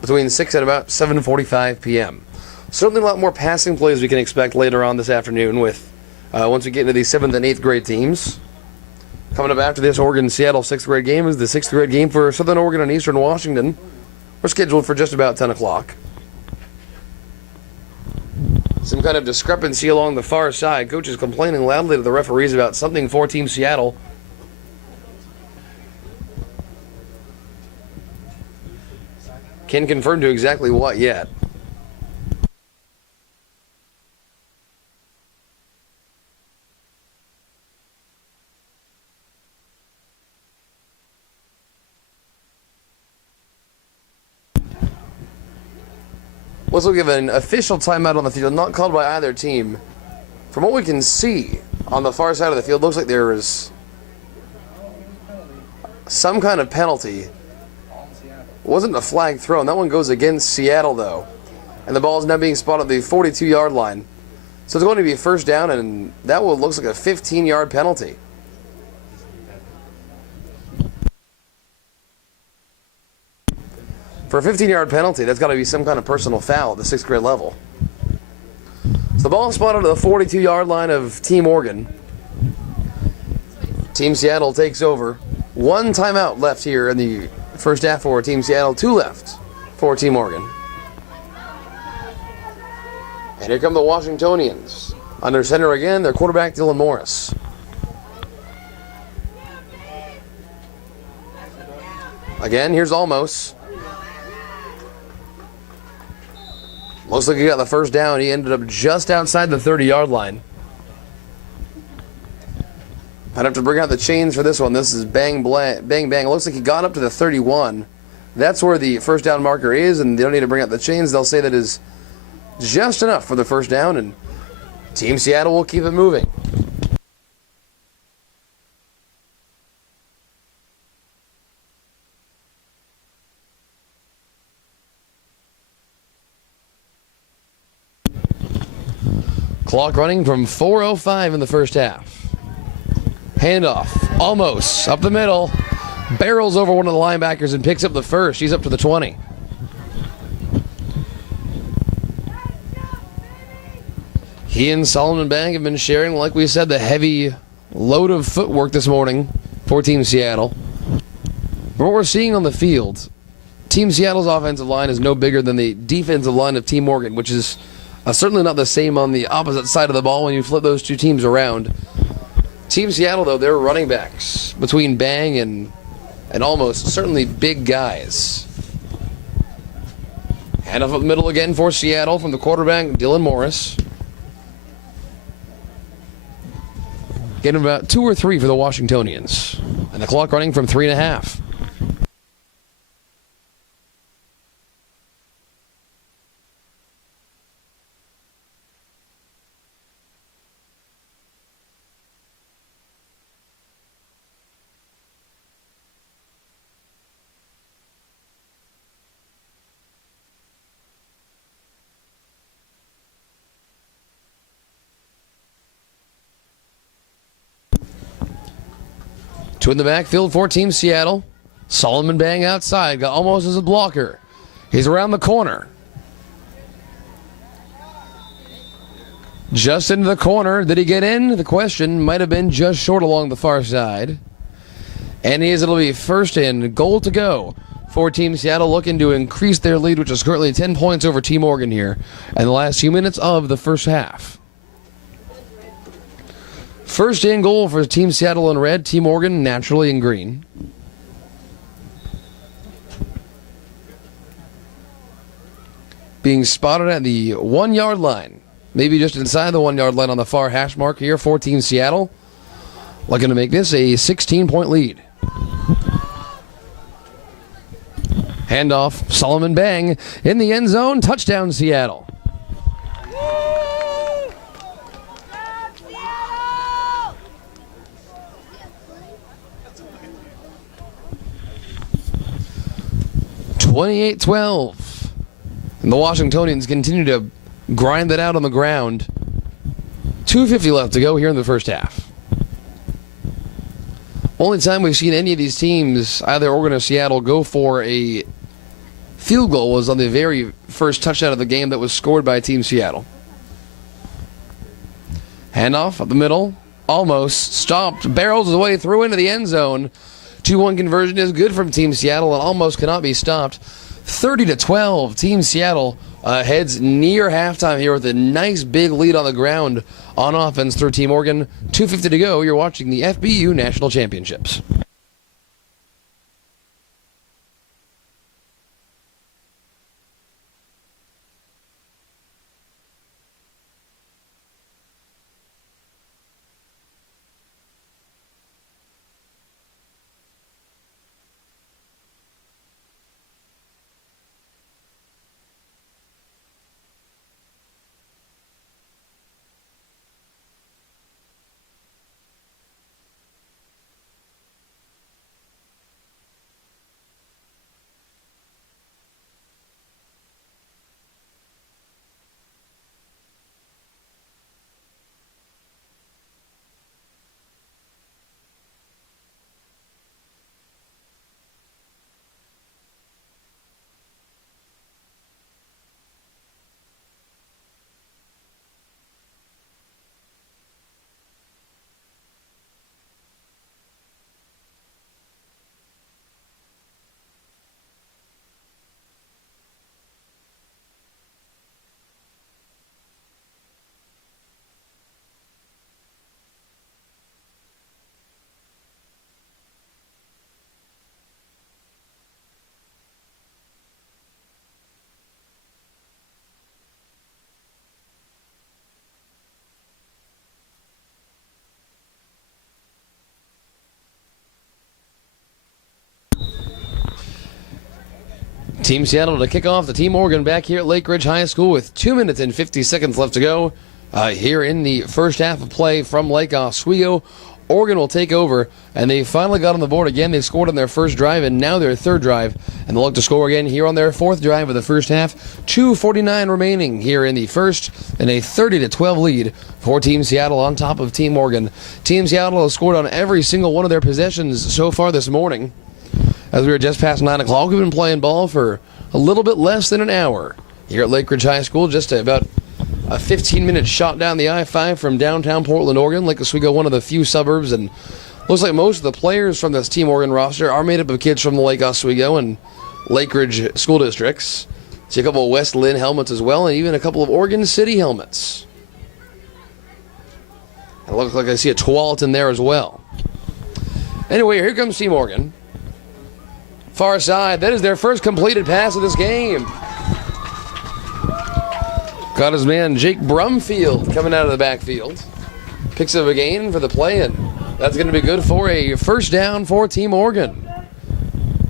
between 6 and about 7:45 p.m. Certainly a lot more passing plays we can expect later on this afternoon with once we get into the 7th and 8th grade teams. Coming up after this Oregon-Seattle 6th grade game is the 6th grade game for Southern Oregon and Eastern Washington. We're scheduled for just about 10 o'clock. Some kind of discrepancy along the far side. Coach is complaining loudly to the referees about something for Team Seattle. Can't confirm to exactly what yet. Whistle give an official timeout on the field, not called by either team. From what we can see on the far side of the field, looks like there is some kind of penalty. It wasn't a flag thrown. That one goes against Seattle, though. And the ball is now being spotted at the 42-yard line. So it's going to be a first down, and that one looks like a 15-yard penalty. For a 15-yard penalty, that's got to be some kind of personal foul at the 6th grade level. So the ball is spotted at the 42-yard line of Team Oregon. Team Seattle takes over. One timeout left here in the first half for Team Seattle. 2 left for Team Oregon. And here come the Washingtonians. Under center again, their quarterback, Dylan Morris. Again, here's Almost. Looks like he got the first down. He ended up just outside the 30-yard line. I'd have to bring out the chains for this one. This is Bang Bang. It looks like he got up to the 31. That's where the first down marker is, and they don't need to bring out the chains. They'll say that is just enough for the first down, and Team Seattle will keep it moving. Clock running from 4:05 in the first half. Handoff, Almost up the middle, barrels over one of the linebackers and picks up the first. He's up to the 20. He and Solomon Bang have been sharing, like we said, the heavy load of footwork this morning for Team Seattle. From what we're seeing on the field, Team Seattle's offensive line is no bigger than the defensive line of Team Oregon, which is certainly not the same on the opposite side of the ball when you flip those two teams around. Team Seattle, though, their running backs between Bang and Almost, certainly big guys. Hand off up the middle again for Seattle from the quarterback, Dylan Morris. Getting about 2 or 3 for the Washingtonians. And the clock running from 3.5. Two in the backfield for Team Seattle. Solomon Bang outside, got almost as a blocker. He's around the corner. Just into the corner. Did he get in? The question might have been just short along the far side. And it'll be first and goal to go for Team Seattle, looking to increase their lead, which is currently 10 points over Team Oregon here in the last few minutes of the first half. First and goal for Team Seattle in red, Team Oregon naturally in green. Being spotted at the 1 yard line. Maybe just inside the 1 yard line on the far hash mark here for Team Seattle. Looking to make this a 16-point lead. Handoff, Solomon Bang in the end zone. Touchdown, Seattle. (28-12). And the Washingtonians continue to grind that out on the ground. 2:50 left to go here in the first half. Only time we've seen any of these teams, either Oregon or Seattle, go for a field goal was on the very first touchdown of the game that was scored by Team Seattle. Handoff up the middle. Almost stopped. Barrels his way through into the end zone. 2-1 conversion is good from Team Seattle and almost cannot be stopped. 30-12. Team Seattle heads near halftime here with a nice big lead on the ground on offense through Team Oregon. 2:50 to go. You're watching the FBU National Championships. Team Seattle to kick off the Team Oregon back here at Lake Ridge High School with 2 minutes and 50 seconds left to go here in the first half of play from Lake Oswego. Oregon will take over, and they finally got on the board again. They scored on their first drive and now their third drive, and they'll look to score again here on their fourth drive of the first half. 2:49 remaining here in the first, and a 30-12 lead for Team Seattle on top of Team Oregon. Team Seattle has scored on every single one of their possessions so far this morning. As we were just past 9 o'clock, we've been playing ball for a little bit less than an hour here at Lake Ridge High School, just about a 15-minute shot down the I-5 from downtown Portland, Oregon. Lake Oswego, one of the few suburbs, and looks like most of the players from this Team Oregon roster are made up of kids from the Lake Oswego and Lake Ridge school districts. See a couple of West Lynn helmets as well, and even a couple of Oregon City helmets. It looks like I see a Tualatin there as well. Anyway, here comes Team Oregon. Far side, that is their first completed pass of this game. Got his man Jake Brumfield coming out of the backfield. Picks up a gain for the play, and that's going to be good for a first down for Team Oregon.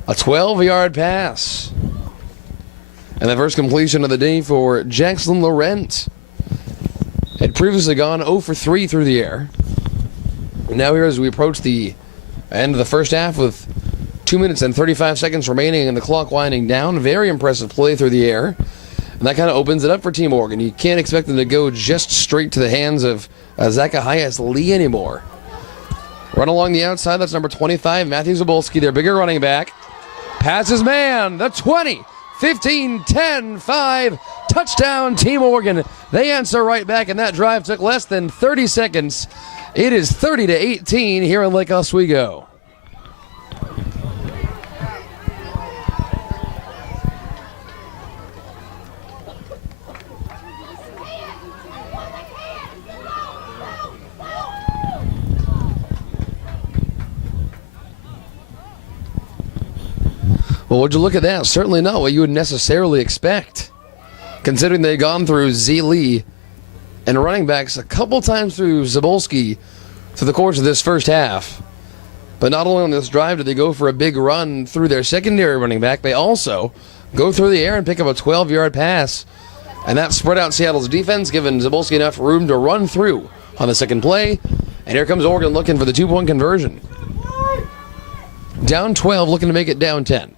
A 12-yard pass. And the first completion of the day for Jackson Laurent. Had previously gone 0 for 3 through the air. And now here as we approach the end of the first half with 2 minutes and 35 seconds remaining and the clock winding down. Very impressive play through the air. And that kind of opens it up for Team Oregon. You can't expect them to go just straight to the hands of Zacharias Lee anymore. Run along the outside, that's number 25, Matthew Zabolski, their bigger running back. Passes man, the 20, 15, 10, 5, touchdown, Team Oregon. They answer right back, and that drive took less than 30 seconds. It is 30-18 here in Lake Oswego. Well, would you look at that? Certainly not what you would necessarily expect, considering they've gone through Z. Lee and running backs a couple times through Zabolski through the course of this first half. But not only on this drive did they go for a big run through their secondary running back, they also go through the air and pick up a 12-yard pass. And that spread out Seattle's defense, giving Zabolski enough room to run through on the second play. And here comes Oregon looking for the 2-point conversion. Down 12, looking to make it down 10.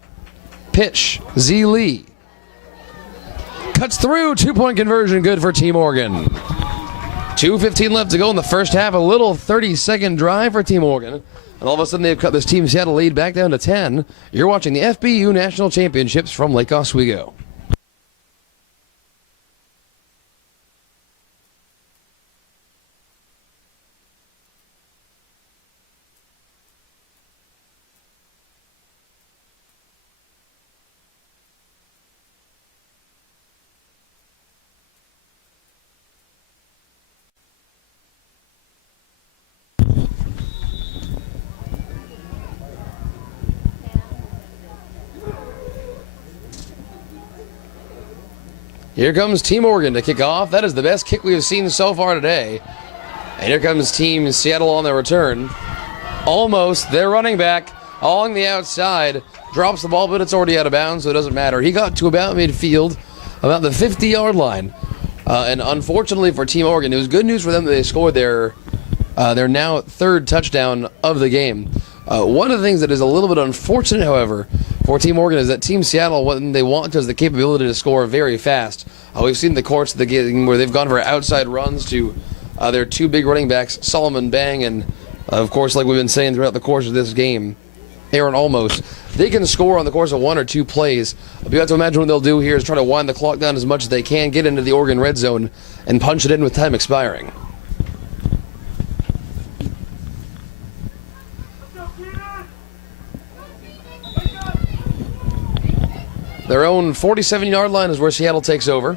Pitch, Z. Lee. Cuts through, 2-point conversion, good for Team Oregon. 2:15 left to go in the first half, a little 30-second drive for Team Oregon. And all of a sudden they've cut this Team Seattle lead back down to 10. You're watching the FBU National Championships from Lake Oswego. Here comes Team Oregon to kick off. That is the best kick we have seen so far today. And here comes Team Seattle on their return. Almost their running back along the outside. Drops the ball, but it's already out of bounds, so it doesn't matter. He got to about midfield, about the 50-yard line. And unfortunately for Team Oregon, it was good news for them that they scored their now third touchdown of the game. One of the things that is a little bit unfortunate, however, for Team Oregon is that Team Seattle, when they want to, has the capability to score very fast. We've seen the course of the game where they've gone for outside runs to their two big running backs, Solomon Bang, and of course, like we've been saying throughout the course of this game, Aaron Olmos. They can score on the course of one or two plays. But you have to imagine what they'll do here is try to wind the clock down as much as they can, get into the Oregon red zone, and punch it in with time expiring. Their own 47-yard line is where Seattle takes over.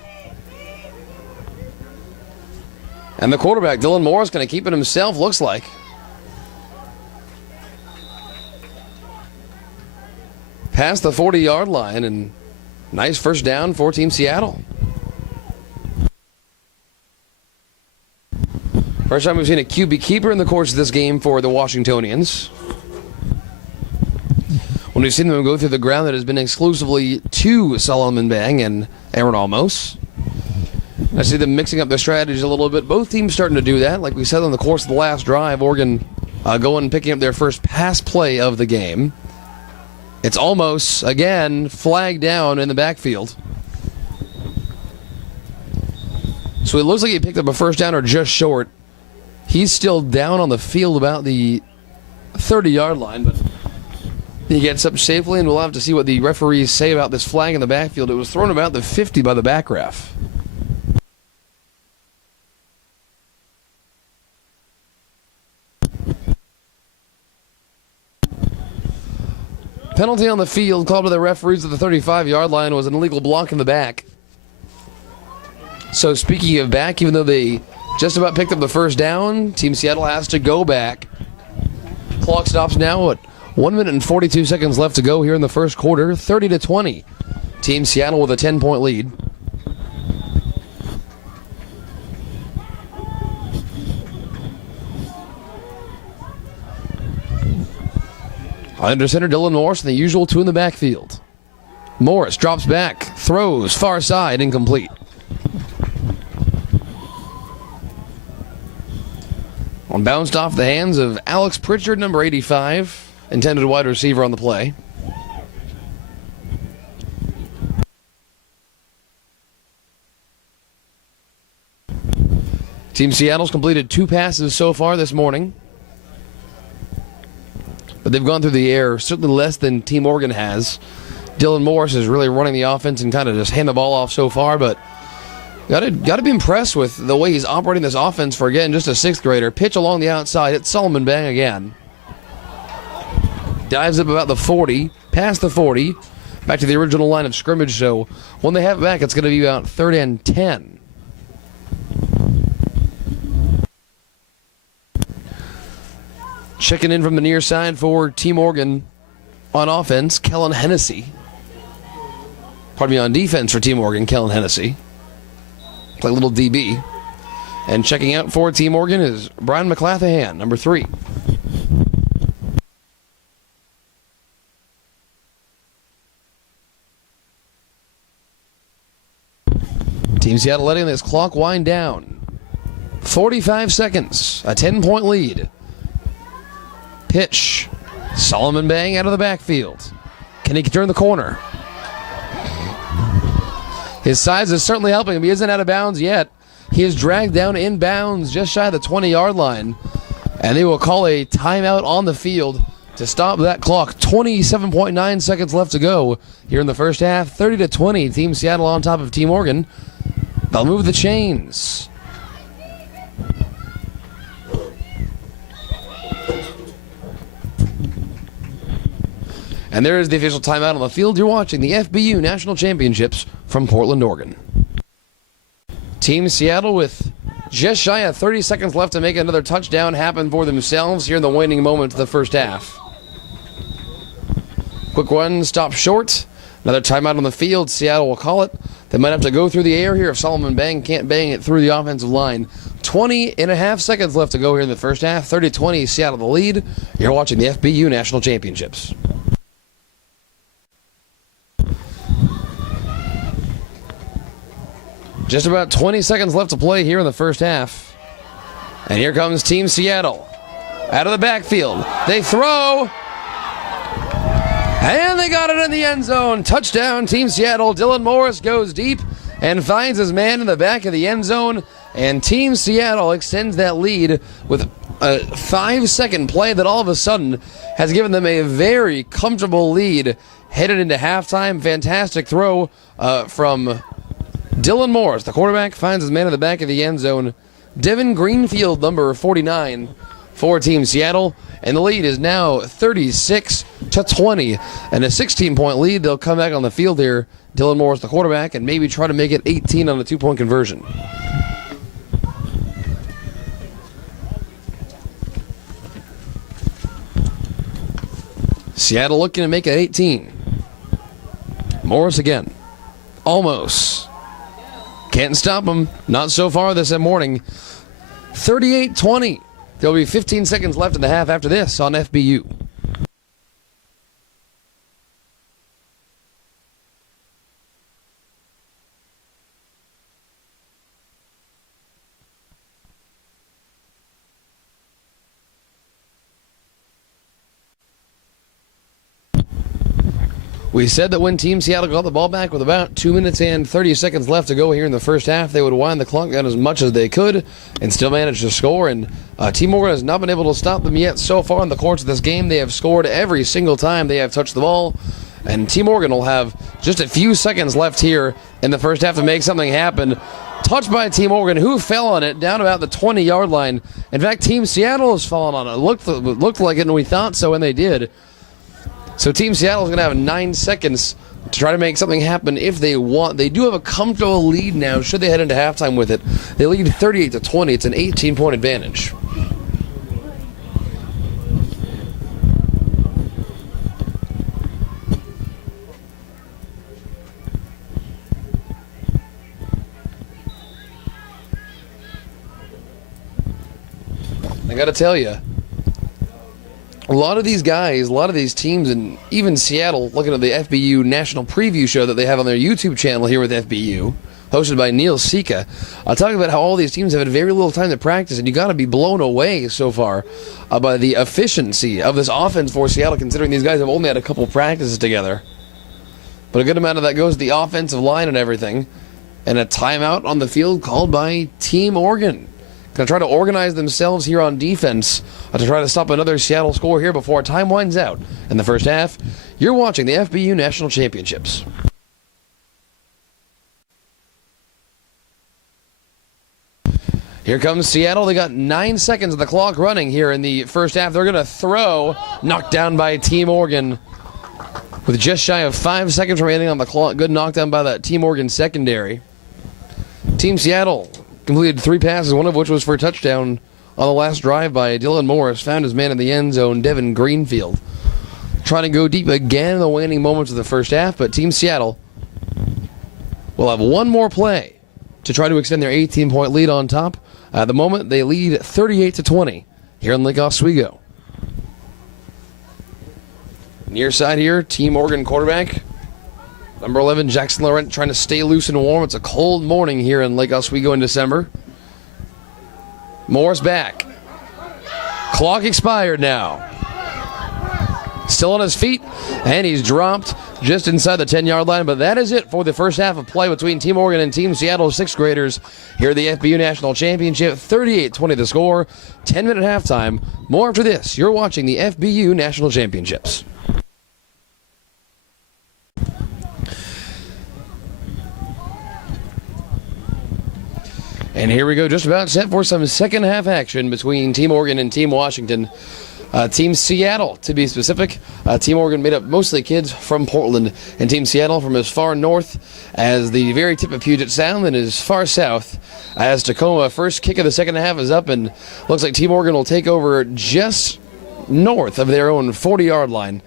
And the quarterback, Dylan Moore, is going to keep it himself, looks like. Past the 40-yard line, and nice first down for Team Seattle. First time we've seen a QB keeper in the course of this game for the Washingtonians. When we've seen them go through the ground, that has been exclusively to Solomon Bang and Aaron Olmos. I see them mixing up their strategies a little bit. Both teams starting to do that. Like we said on the course of the last drive, Oregon going and picking up their first pass play of the game. It's Olmos, again, flagged down in the backfield. So it looks like he picked up a first down or just short. He's still down on the field about the 30-yard line, but he gets up safely, and we'll have to see what the referees say about this flag in the backfield. It was thrown about the 50 by the back ref. Penalty on the field called by the referees at the 35-yard line was an illegal block in the back. So speaking of back, even though they just about picked up the first down, Team Seattle has to go back. Clock stops now at 1 minute and 42 seconds left to go here in the first quarter. 30-20. Team Seattle with a 10-point lead. Under center, Dylan Morris, and the usual two in the backfield. Morris drops back, throws far side, incomplete. Bounced off the hands of Alex Pritchard, number 85, intended wide receiver on the play. Team Seattle's completed 2 passes so far this morning. but they've gone through the air certainly less than Team Oregon has. Dylan Morris is really running the offense and kind of just hand the ball off so far, but got to be impressed with the way he's operating this offense for, again, just a 6th grader. Pitch along the outside. It's Solomon Bang again. Dives up about the 40, past the 40, back to the original line of scrimmage. So when they have it back, it's going to be about 3rd and 10. Checking in from the near side for Team Oregon on offense, Kellen Hennessy. Pardon me, on defense for Team Oregon, Kellen Hennessy. Play a little DB. And checking out for Team Oregon is Brian McClathahan, number 3. Team Seattle letting this clock wind down. 45 seconds, a 10-point lead. Pitch. Solomon Bang out of the backfield. Can he turn the corner? His size is certainly helping him. He isn't out of bounds yet. He is dragged down in bounds just shy of the 20-yard line. And they will call a timeout on the field to stop that clock. 27.9 seconds left to go here in the first half. 30-20. Team Seattle on top of Team Oregon. They'll move the chains. And there is the official timeout on the field. You're watching the FBU National Championships from Portland, Oregon. Team Seattle with just shy of 30 seconds left to make another touchdown happen for themselves here in the waning moments of the first half. Quick one, stop short. Another timeout on the field. Seattle will call it. They might have to go through the air here if Solomon Bang can't bang it through the offensive line. 20.5 seconds left to go here in the first half. 30-20, Seattle the lead. You're watching the FBU National Championships. Just about 20 seconds left to play here in the first half. And here comes Team Seattle. Out of the backfield. They throw. And they got it in the end zone. Touchdown, Team Seattle. Dylan Morris goes deep and finds his man in the back of the end zone. And Team Seattle extends that lead with a 5-second play that all of a sudden has given them a very comfortable lead headed into halftime. Fantastic throw from Dylan Morris. The quarterback finds his man in the back of the end zone. Devin Greenfield, number 49, for Team Seattle. And the lead is now 36-20. And a 16-point lead. They'll come back on the field here. Dylan Morris, the quarterback, and maybe try to make it 18 on a 2-point conversion. Seattle looking to make it 18. Morris again. Almost. Can't stop him. Not so far this morning. 38-20. There'll be 15 seconds left in the half after this on FBU. We said that when Team Seattle got the ball back with about 2 minutes and 30 seconds left to go here in the first half, they would wind the clock down as much as they could and still manage to score. And Team Oregon has not been able to stop them yet so far in the course of this game. They have scored every single time they have touched the ball. And Team Oregon will have just a few seconds left here in the first half to make something happen. Touched by Team Oregon, who fell on it down about the 20-yard line. In fact, Team Seattle has fallen on it. Looked like it, and we thought so, and they did. So Team Seattle is going to have 9 seconds to try to make something happen if they want. They do have a comfortable lead now should they head into halftime with it. They lead 38-20. It's an 18-point advantage. I got to tell you, a lot of these guys, a lot of these teams, and even Seattle, looking at the FBU National Preview show that they have on their YouTube channel here with FBU, hosted by Neil Sika, talking about how all these teams have had very little time to practice, and you got to be blown away so far by the efficiency of this offense for Seattle, considering these guys have only had a couple practices together. But a good amount of that goes to the offensive line and everything, and a timeout on the field called by Team Oregon. going to try to organize themselves here on defense to try to stop another Seattle score here before time winds out in the first half. You're watching the FBU National Championships. Here comes Seattle. They got 9 seconds of the clock running here in the first half. They're going to throw, knocked down by Team Oregon with just shy of 5 seconds remaining on the clock. Good knockdown by the Team Oregon secondary. Team Seattle completed 3 passes, one of which was for a touchdown on the last drive by Dylan Morris. Found his man in the end zone, Devin Greenfield. Trying to go deep again in the waning moments of the first half, but Team Seattle will have one more play to try to extend their 18-point lead on top. At the moment, they lead 38-20 here in Lake Oswego. Near side here, Team Oregon quarterback, number 11, Jackson Laurent, trying to stay loose and warm. It's a cold morning here in Lake Oswego in December. Morris back. Clock expired now. Still on his feet, and he's dropped just inside the 10-yard line. But that is it for the first half of play between Team Oregon and Team Seattle 6th graders here at the FBU National Championship. 38-20 the score, 10-minute halftime. More after this. You're watching the FBU National Championships. And here we go, just about set for some second half action between Team Oregon and Team Washington. Team Seattle, to be specific. Team Oregon made up mostly kids from Portland, and Team Seattle from as far north as the very tip of Puget Sound and as far south as Tacoma. First kick of the second half is up, and looks like Team Oregon will take over just north of their own 40-yard line.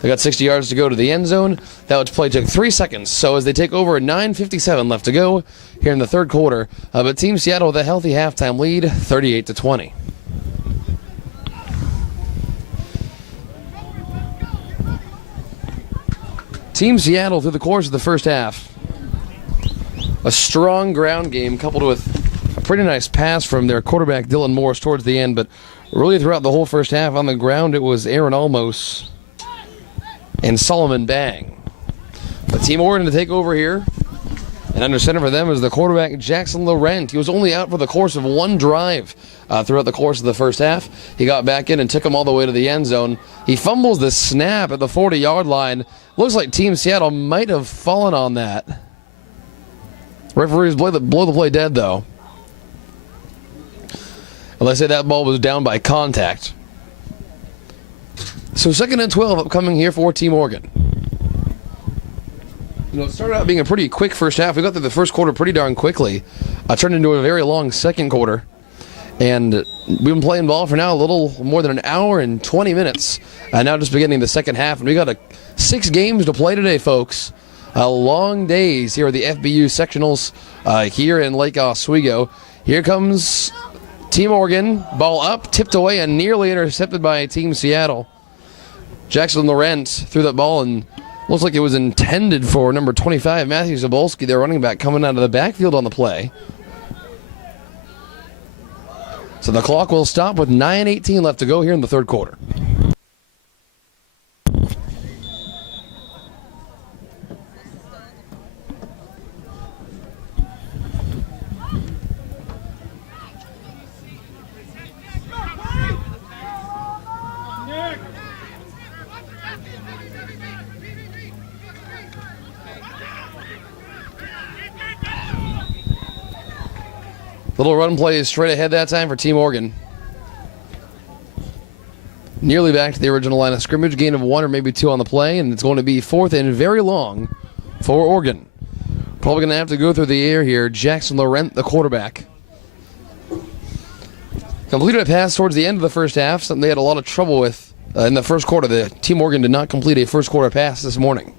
They got 60 yards to go to the end zone. That play took 3 seconds. So as they take over, 9:57 left to go here in the third quarter. But Team Seattle with a healthy halftime lead, 38-20. Team Seattle through the course of the first half. A strong ground game coupled with a pretty nice pass from their quarterback Dylan Morris towards the end. But really throughout the whole first half on the ground, it was Aaron Olmos and Solomon Bang. But Team Oregon to take over here. And under center for them is the quarterback Jackson Laurent. He was only out for the course of one drive throughout the course of the first half. He got back in and took him all the way to the end zone. He fumbles the snap at the 40-yard line. Looks like Team Seattle might have fallen on that. Referees blow the play dead, though. Well, they say that ball was down by contact. So 2nd and 12 upcoming here for Team Oregon. You know, it started out being a pretty quick first half. We got through the first quarter pretty darn quickly. Turned into a very long second quarter. And we've been playing ball for now a little more than an hour and 20 minutes. Now just beginning the second half. And we got 6 games to play today, folks. Long days here at the FBU sectionals here in Lake Oswego. Here comes Team Oregon. Ball up, tipped away, and nearly intercepted by Team Seattle. Jackson Laurent threw that ball and looks like it was intended for number 25, Matthew Zabolski, their running back, coming out of the backfield on the play. So the clock will stop with 9:18 left to go here in the third quarter. Little run play is straight ahead that time for Team Oregon. Nearly back to the original line of scrimmage. Gain of 1 or maybe 2 on the play, and it's going to be 4th and very long for Oregon. Probably going to have to go through the air here. Jackson Laurent, the quarterback. Completed a pass towards the end of the first half, something they had a lot of trouble with in the first quarter. The Team Oregon did not complete a first quarter pass this morning.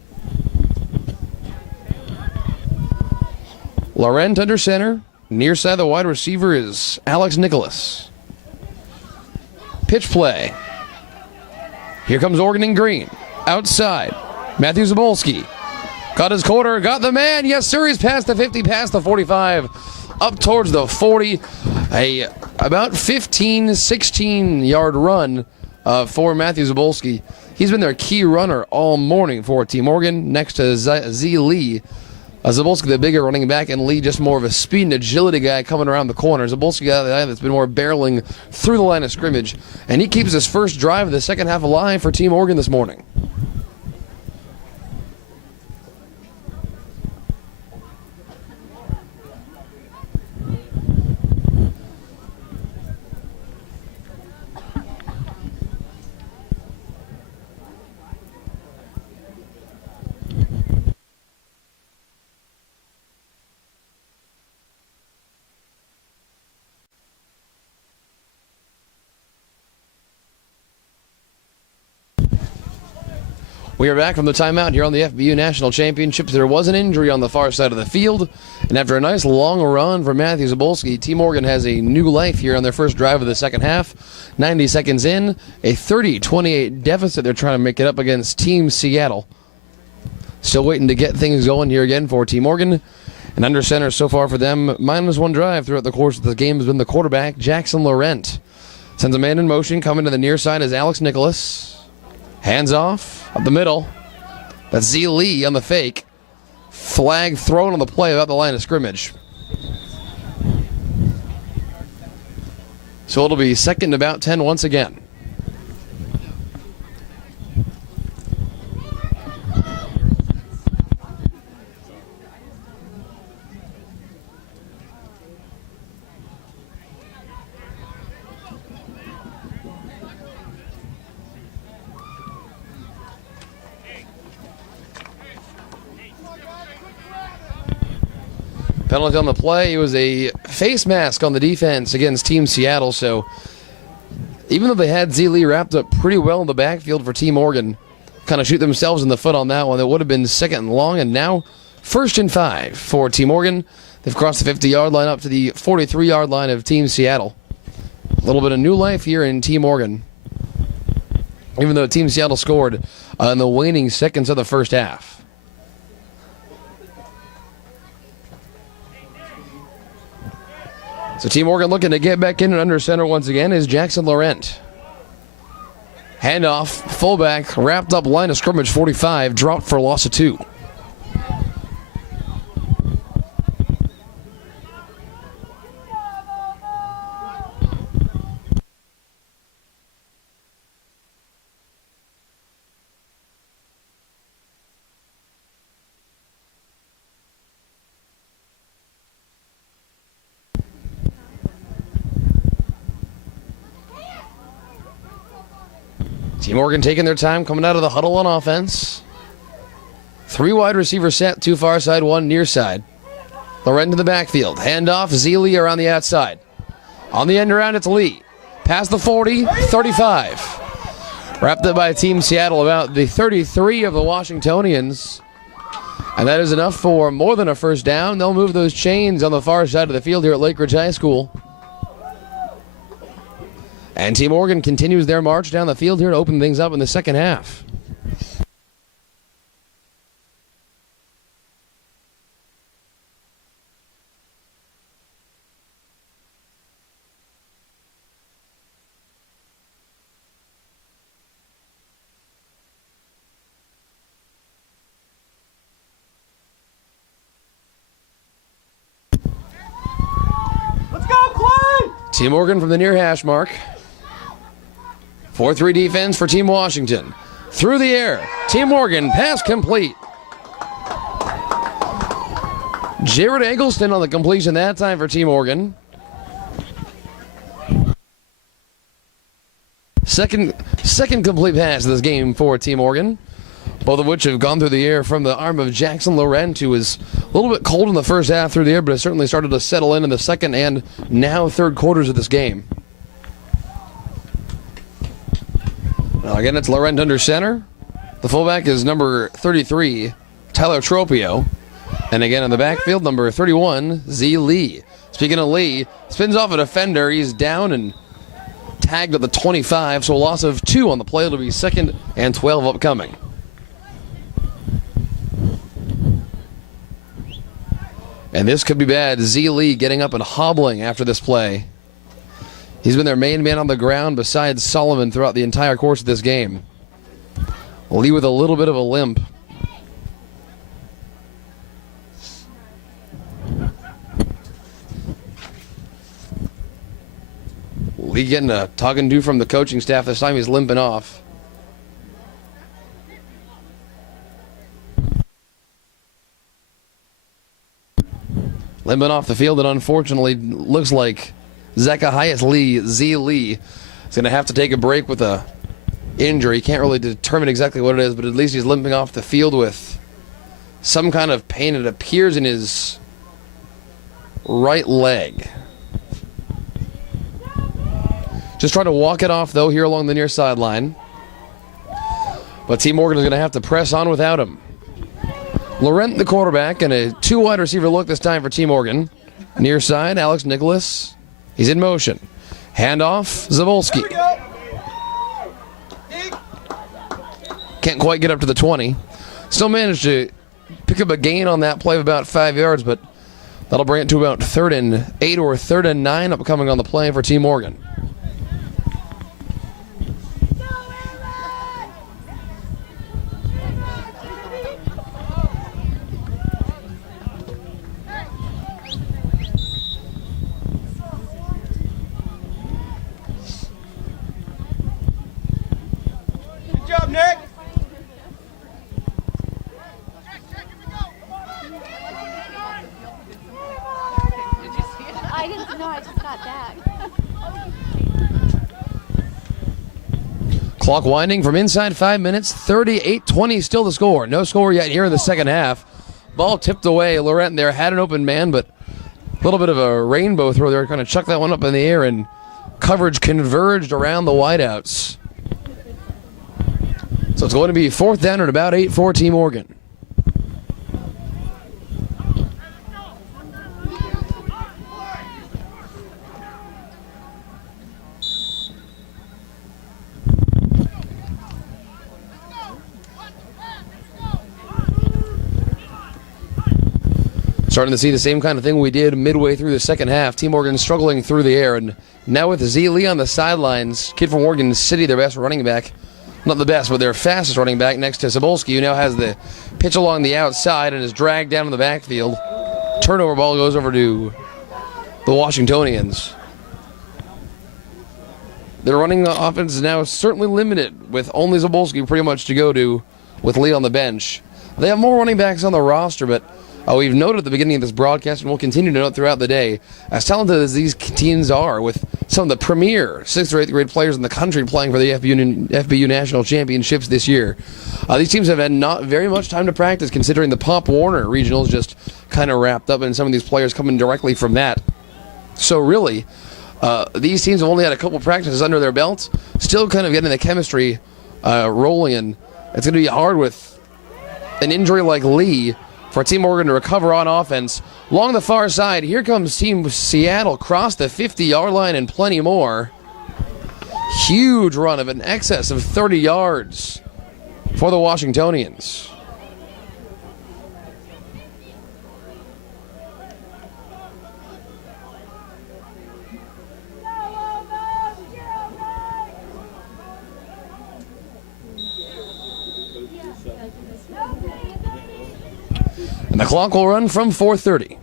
Laurent under center. Near side, the wide receiver is Alex Nicholas. Pitch play. Here comes Oregon in green. Outside, Matthew Zabolski. Got his quarter, got the man. Yes, sir, he's past the 50, past the 45, up towards the 40. A about 15, 16-yard run for Matthew Zabolski. He's been their key runner all morning for Team Oregon, next to Z. Lee, Zabolski, the bigger running back, and Lee just more of a speed and agility guy coming around the corner. Zabolski, the guy that's been more barreling through the line of scrimmage, and he keeps his first drive of the second half alive for Team Oregon this morning. We are back from the timeout here on the FBU National Championships. There was an injury on the far side of the field, and after a nice long run for Matthew Zabolski, Team Oregon has a new life here on their first drive of the second half. 90 seconds in, a 30-28 deficit they're trying to make it up against Team Seattle. Still waiting to get things going here again for Team Oregon. And under center so far for them, -1 drive throughout the course of the game has been the quarterback, Jackson Laurent. Sends a man in motion, coming to the near side is Alex Nicholas. Hands off, up the middle. That's Z. Lee on the fake. Flag thrown on the play about the line of scrimmage. So it'll be second and about 10 once again. Penalty on the play. It was a face mask on the defense against Team Seattle. So even though they had Z. Lee wrapped up pretty well in the backfield for Team Oregon, kind of shoot themselves in the foot on that one. That would have been second and long, and now 1st and 5 for Team Oregon. They've crossed the 50-yard line up to the 43-yard line of Team Seattle. A little bit of new life here in Team Oregon, even though Team Seattle scored in the waning seconds of the first half. So Team Oregon looking to get back in and under center once again is Jackson Laurent. Handoff, fullback, wrapped up line of scrimmage 45, dropped for a loss of 2. Team Oregon taking their time coming out of the huddle on offense. 3 wide receiver set, 2 far side, 1 near side. Laurent to the backfield. Handoff, Z. Lee around the outside. On the end around, it's Lee. Past the 40, 35. Wrapped up by Team Seattle about the 33 of the Washingtonians. And that is enough for more than a first down. They'll move those chains on the far side of the field here at Lake Ridge High School. And Team Oregon continues their march down the field here to open things up in the second half. Let's go, Clay! Team Oregon from the near hash mark. 4-3 defense for Team Washington. Through the air. Team Oregon, pass complete. Jared Eggleston on the completion that time for Team Oregon. Second complete pass of this game for Team Oregon. Both of which have gone through the air from the arm of Jackson Laurent, who was a little bit cold in the first half through the air, but has certainly started to settle in the second and now third quarters of this game. Now again, it's Laurent under center. The fullback is number 33, Tyler Tropio. And again in the backfield, number 31, Z. Lee. Speaking of Lee, spins off a defender. He's down and tagged at the 25, so a loss of 2 on the play. It'll be 2nd and 12 upcoming. And this could be bad. Z. Lee getting up and hobbling after this play. He's been their main man on the ground besides Solomon throughout the entire course of this game. Lee with a little bit of a limp. Lee getting a talking to from the coaching staff. This time he's limping off. Limping off the field, and unfortunately looks like Zacharias Lee, Z. Lee, is going to have to take a break with a injury. Can't really determine exactly what it is, but at least he's limping off the field with some kind of pain. It appears in his right leg. Just trying to walk it off, though, here along the near sideline. But T. Morgan is going to have to press on without him. Laurent, the quarterback, and a two-wide receiver look this time for T. Morgan. Near side, Alex Nicholas. He's in motion. Handoff, Zabolski. Can't quite get up to the 20. Still managed to pick up a gain on that play of about 5 yards, but that'll bring it to about 3rd and 8 or 3rd and 9 upcoming on the play for T. Morgan. Good job, Nick. I didn't know. I just got back. Clock winding from inside 5 minutes. 38-20 still the score. No score yet here in the second half. Ball tipped away. Laurent there had an open man, but a little bit of a rainbow throw there. Kind of chucked that one up in the air, and coverage converged around the wideouts. So it's going to be 4th down at about 8 for T. Morgan. Starting to see the same kind of thing we did midway through the second half. T. Morgan struggling through the air, and now with Z. Lee on the sidelines, kid from Oregon City, their best running back. Not the best, but their fastest running back next to Zabolski, who now has the pitch along the outside and is dragged down in the backfield. Turnover ball goes over to the Washingtonians. Their running offense is now certainly limited, with only Zabolski pretty much to go to with Lee on the bench. They have more running backs on the roster, but we've noted at the beginning of this broadcast, and we'll continue to note throughout the day, as talented as these teams are, with some of the premier 6th or 8th grade players in the country playing for the FBU National Championships this year. These teams have had not very much time to practice, considering the Pop Warner Regionals just kind of wrapped up, and some of these players coming directly from that. So really, these teams have only had a couple practices under their belts, still kind of getting the chemistry rolling, and it's going to be hard with an injury like Lee for Team Morgan to recover on offense. Along the far side, here comes Team Seattle, cross the 50-yard line and plenty more. Huge run of an excess of 30 yards for the Washingtonians. And the clock will run from 4:30.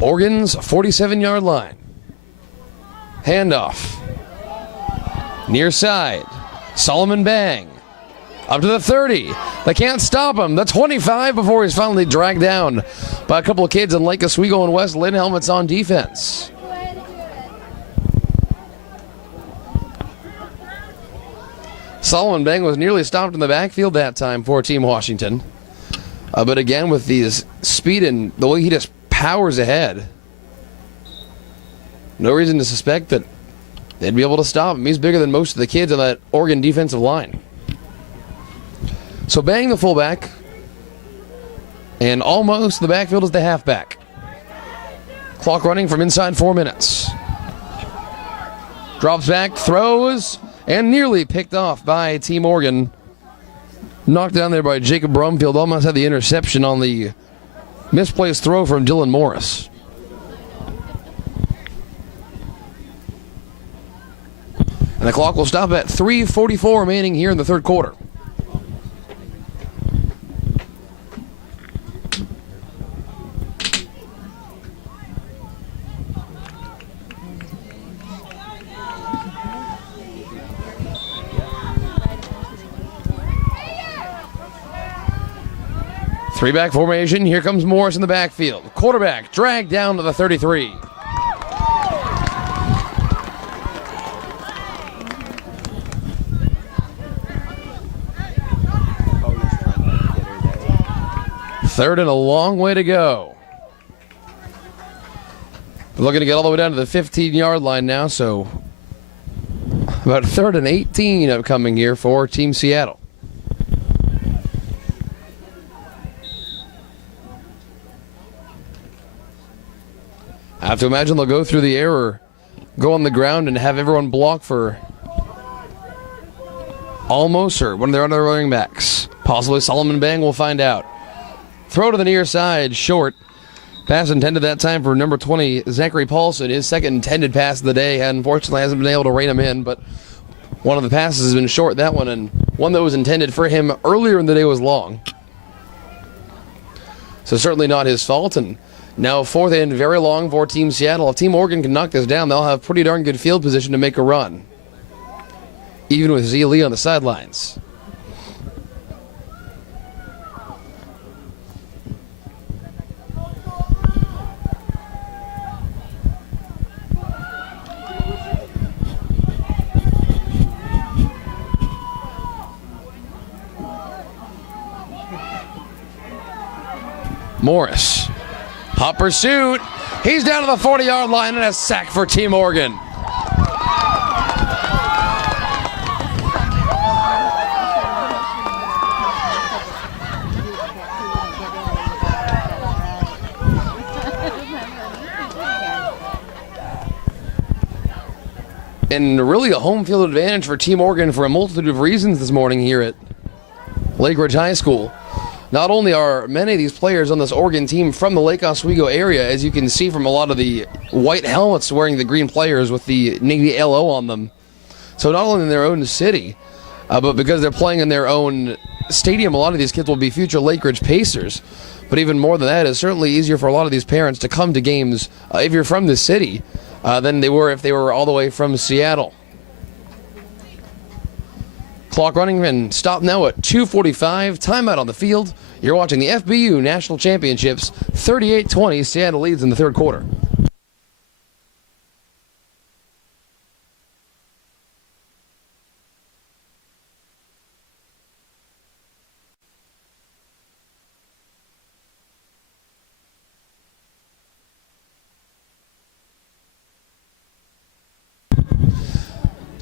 Oregon's 47-yard line. Handoff. Near side. Solomon Bang. Up to the 30. They can't stop him. The 25 before he's finally dragged down by a couple of kids in Lake Oswego and West Lynn helmets on defense. Solomon Bang was nearly stopped in the backfield that time for Team Washington. But again, with his speed and the way he just powers ahead, no reason to suspect that they'd be able to stop him. He's bigger than most of the kids on that Oregon defensive line. So Bang, the fullback, and almost the backfield is the halfback. Clock running from inside 4 minutes. Drops back, throws, and nearly picked off by Team Oregon. Knocked down there by Jacob Brumfield. Almost had the interception on the misplaced throw from Dylan Morris. And the clock will stop at 3:44 remaining here in the third quarter. Three-back formation. Here comes Morris in the backfield. Quarterback dragged down to the 33. Third and a long way to go. We're looking to get all the way down to the 15-yard line now, so about third and 18 upcoming here for Team Seattle. I have to imagine they'll go through the air or go on the ground and have everyone block for Almost or one of their other running backs. Possibly Solomon Bang, we'll find out. Throw to the near side, short. Pass intended that time for number 20, Zachary Paulson. His second intended pass of the day. Unfortunately, hasn't been able to rein him in, but one of the passes has been short, that one, and one that was intended for him earlier in the day was long. So certainly not his fault, and now fourth and very long for Team Seattle. If Team Oregon can knock this down, they'll have pretty darn good field position to make a run, even with Z. Lee on the sidelines. Morris, hot pursuit. He's down to the 40-yard line and a sack for Team Oregon. And really a home field advantage for Team Oregon for a multitude of reasons this morning here at Lake Ridge High School. Not only are many of these players on this Oregon team from the Lake Oswego area, as you can see from a lot of the white helmets wearing the green players with the Navy LO on them. So not only in their own city, but because they're playing in their own stadium, a lot of these kids will be future Lake Ridge Pacers. But even more than that, it's certainly easier for a lot of these parents to come to games if you're from the city than they were if they were all the way from Seattle. Clock running and stop now at 2:45. Timeout on the field. You're watching the FBU National Championships. 38-20. Seattle leads in the third quarter.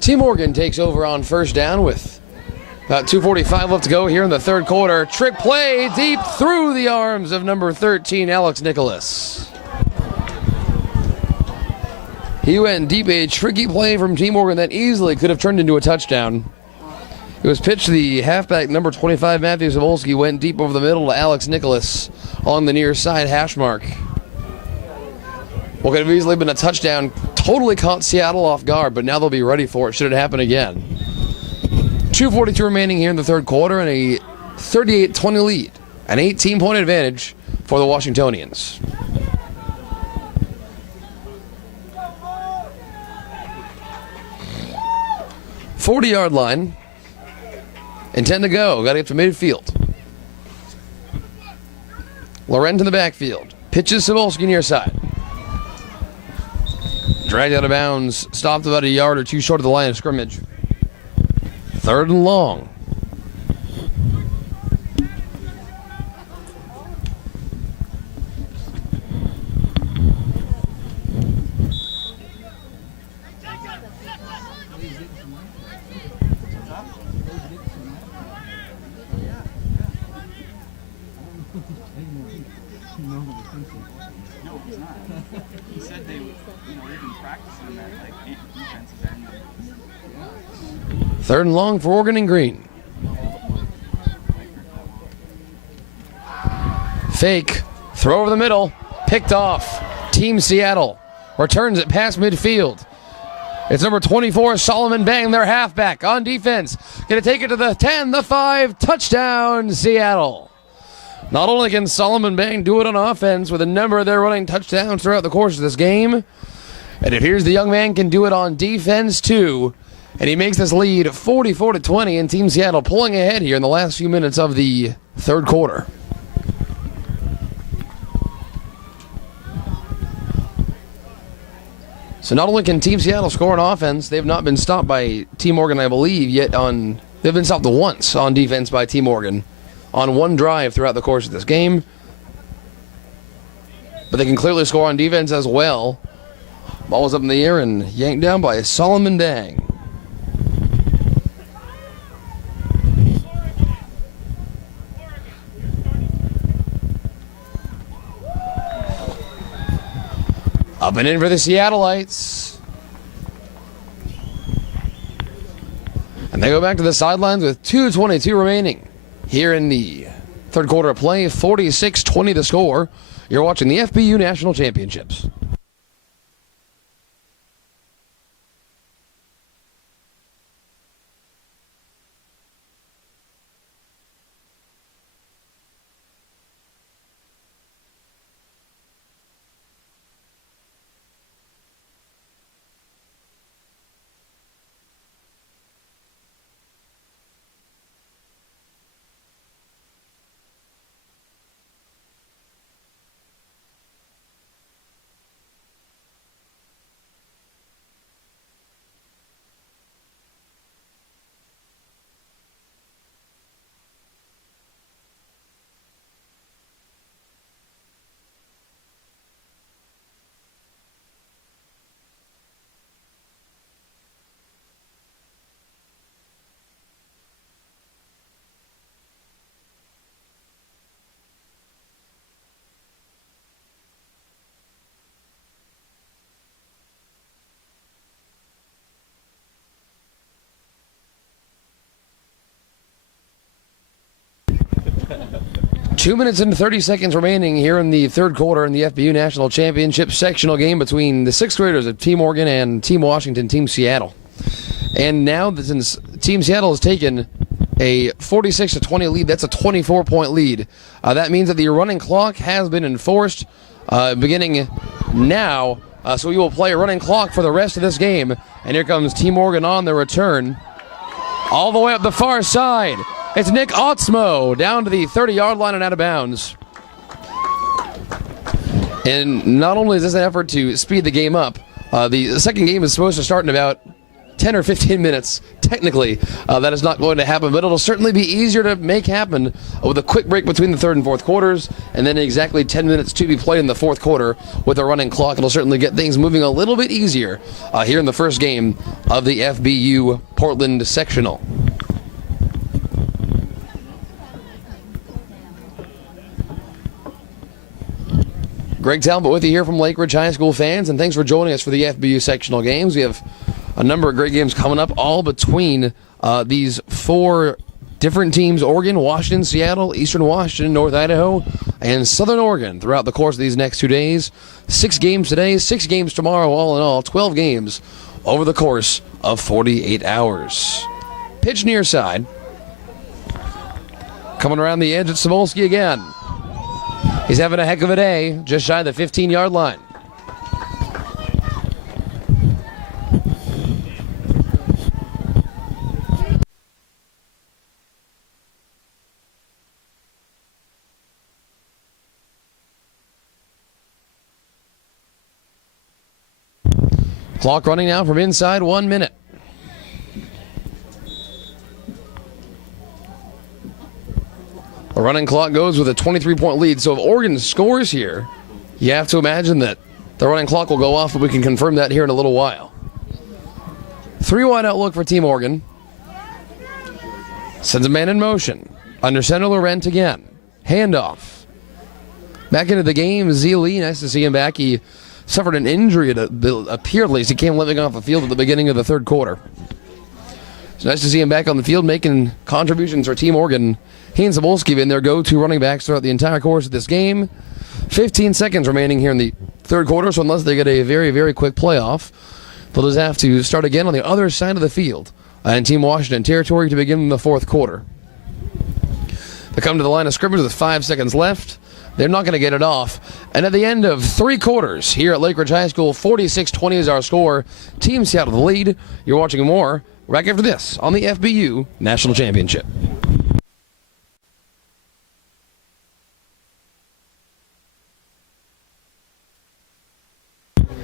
Team Oregon takes over on first down with about 2:45 left to go here in the third quarter. Trick play deep through the arms of number 13, Alex Nicholas. He went deep, a tricky play from Team Oregon that easily could have turned into a touchdown. It was pitched to the halfback, number 25, Matthew Zavolski, went deep over the middle to Alex Nicholas on the near side hash mark. What could have easily been a touchdown, totally caught Seattle off guard, but now they'll be ready for it should it happen again. 2:42 remaining here in the third quarter and a 38-20 lead. An 18-point advantage for the Washingtonians. Forty-yard line. And 10 to go. Got to get to midfield. Laurent in the backfield. Pitches Cebulski near side. Dragged out of bounds. Stopped about a yard or two short of the line of scrimmage. Third and long. He said they've been practicing that defensive end. Third and long for Oregon and Green. Fake. Throw over the middle. Picked off. Team Seattle returns it past midfield. It's number 24, Solomon Bang, their halfback on defense. Going to take it to the 10, the 5. Touchdown, Seattle. Not only can Solomon Bang do it on offense with a number of their running touchdowns throughout the course of this game, it appears the young man can do it on defense too. And he makes this lead 44-20, and Team Seattle pulling ahead here in the last few minutes of the third quarter. So not only can Team Seattle score on offense, they've not been stopped by Team Oregon, I believe, yet they've been stopped once on defense by Team Oregon on one drive throughout the course of this game. But they can clearly score on defense as well. Ball was up in the air and yanked down by Solomon Dang. Up and in for the Seattleites. And they go back to the sidelines with 2:22 remaining. Here in the third quarter of play, 46-20 the score. You're watching the FBU National Championships. Two minutes and 30 seconds remaining here in the third quarter in the FBU National Championship sectional game between the 6th graders of Team Oregon and Team Washington, Team Seattle. And now, since Team Seattle has taken a 46-20 lead, that's a 24-point lead. That means that the running clock has been enforced beginning now. So we will play a running clock for the rest of this game. And here comes Team Oregon on the return. All the way up the far side. It's Nick Otzmo down to the 30-yard line and out of bounds. And not only is this an effort to speed the game up, the second game is supposed to start in about 10 or 15 minutes. Technically, that is not going to happen, but it'll certainly be easier to make happen with a quick break between the third and fourth quarters, and then exactly 10 minutes to be played in the fourth quarter with a running clock. It'll certainly get things moving a little bit easier here in the first game of the FBU Portland sectional. Greg Talbot with you here from Lake Ridge High School fans, and thanks for joining us for the FBU sectional games. We have a number of great games coming up, all between these four different teams: Oregon, Washington, Seattle, Eastern Washington, North Idaho, and Southern Oregon throughout the course of these next 2 days. 6 games today, 6 games tomorrow, all in all, 12 games over the course of 48 hours. Pitch near side. Coming around the edge, it's Samolsky again. He's having a heck of a day, just shy of the 15-yard line. Clock running now from inside 1 minute. The running clock goes with a 23-point lead. So if Oregon scores here, you have to imagine that the running clock will go off, but we can confirm that here in a little while. 3-wide outlook for Team Oregon. Sends a man in motion. Under center, Laurent again. Handoff. Back into the game, Z Lee. Nice to see him back. He suffered an injury. It appeared, at least. He came limping off the field at the beginning of the third quarter. It's nice to see him back on the field making contributions for Team Oregon. He and Zabolski been their go-to running backs throughout the entire course of this game. 15 seconds remaining here in the third quarter, so unless they get a very, very quick playoff, they'll just have to start again on the other side of the field in Team Washington territory to begin the fourth quarter. They come to the line of scrimmage with 5 seconds left. They're not going to get it off. And at the end of 3 quarters here at Lake Ridge High School, 46-20 is our score. Team Seattle the lead. You're watching more right after this on the FBU National Championship.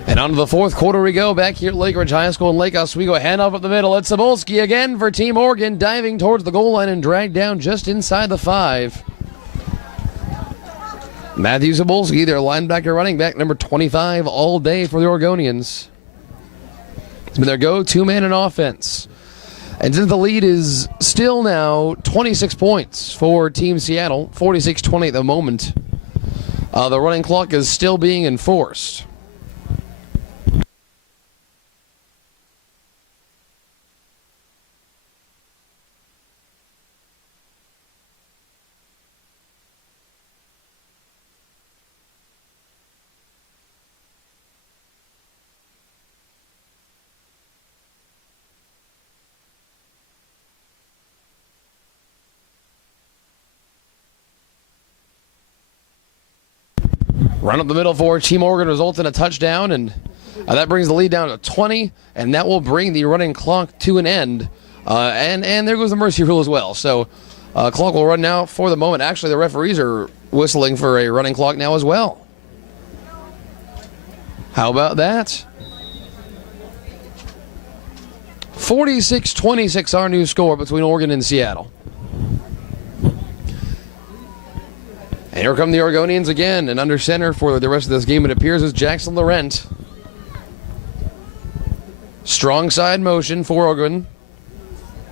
And on On to the fourth quarter we go, back here at Lake Ridge High School in Lake Oswego. Handoff up the middle. It's Cebulski again for Team Oregon, diving towards the goal line and dragged down just inside the 5. Matthew Cebulski, their linebacker running back, number 25 all day for the Oregonians. It's been their go-to man in offense. And since the lead is still now 26 points for Team Seattle, 46-20 at the moment, the running clock is still being enforced. Run up the middle for Team Oregon results in a touchdown, and that brings the lead down to 20, and that will bring the running clock to an end. And there goes the mercy rule as well. So clock will run now for the moment. Actually, the referees are whistling for a running clock now as well. How about that? 46-26 our new score between Oregon and Seattle. And here come the Oregonians again, and under center for the rest of this game, it appears, is Jackson Laurent. Strong side motion for Oregon.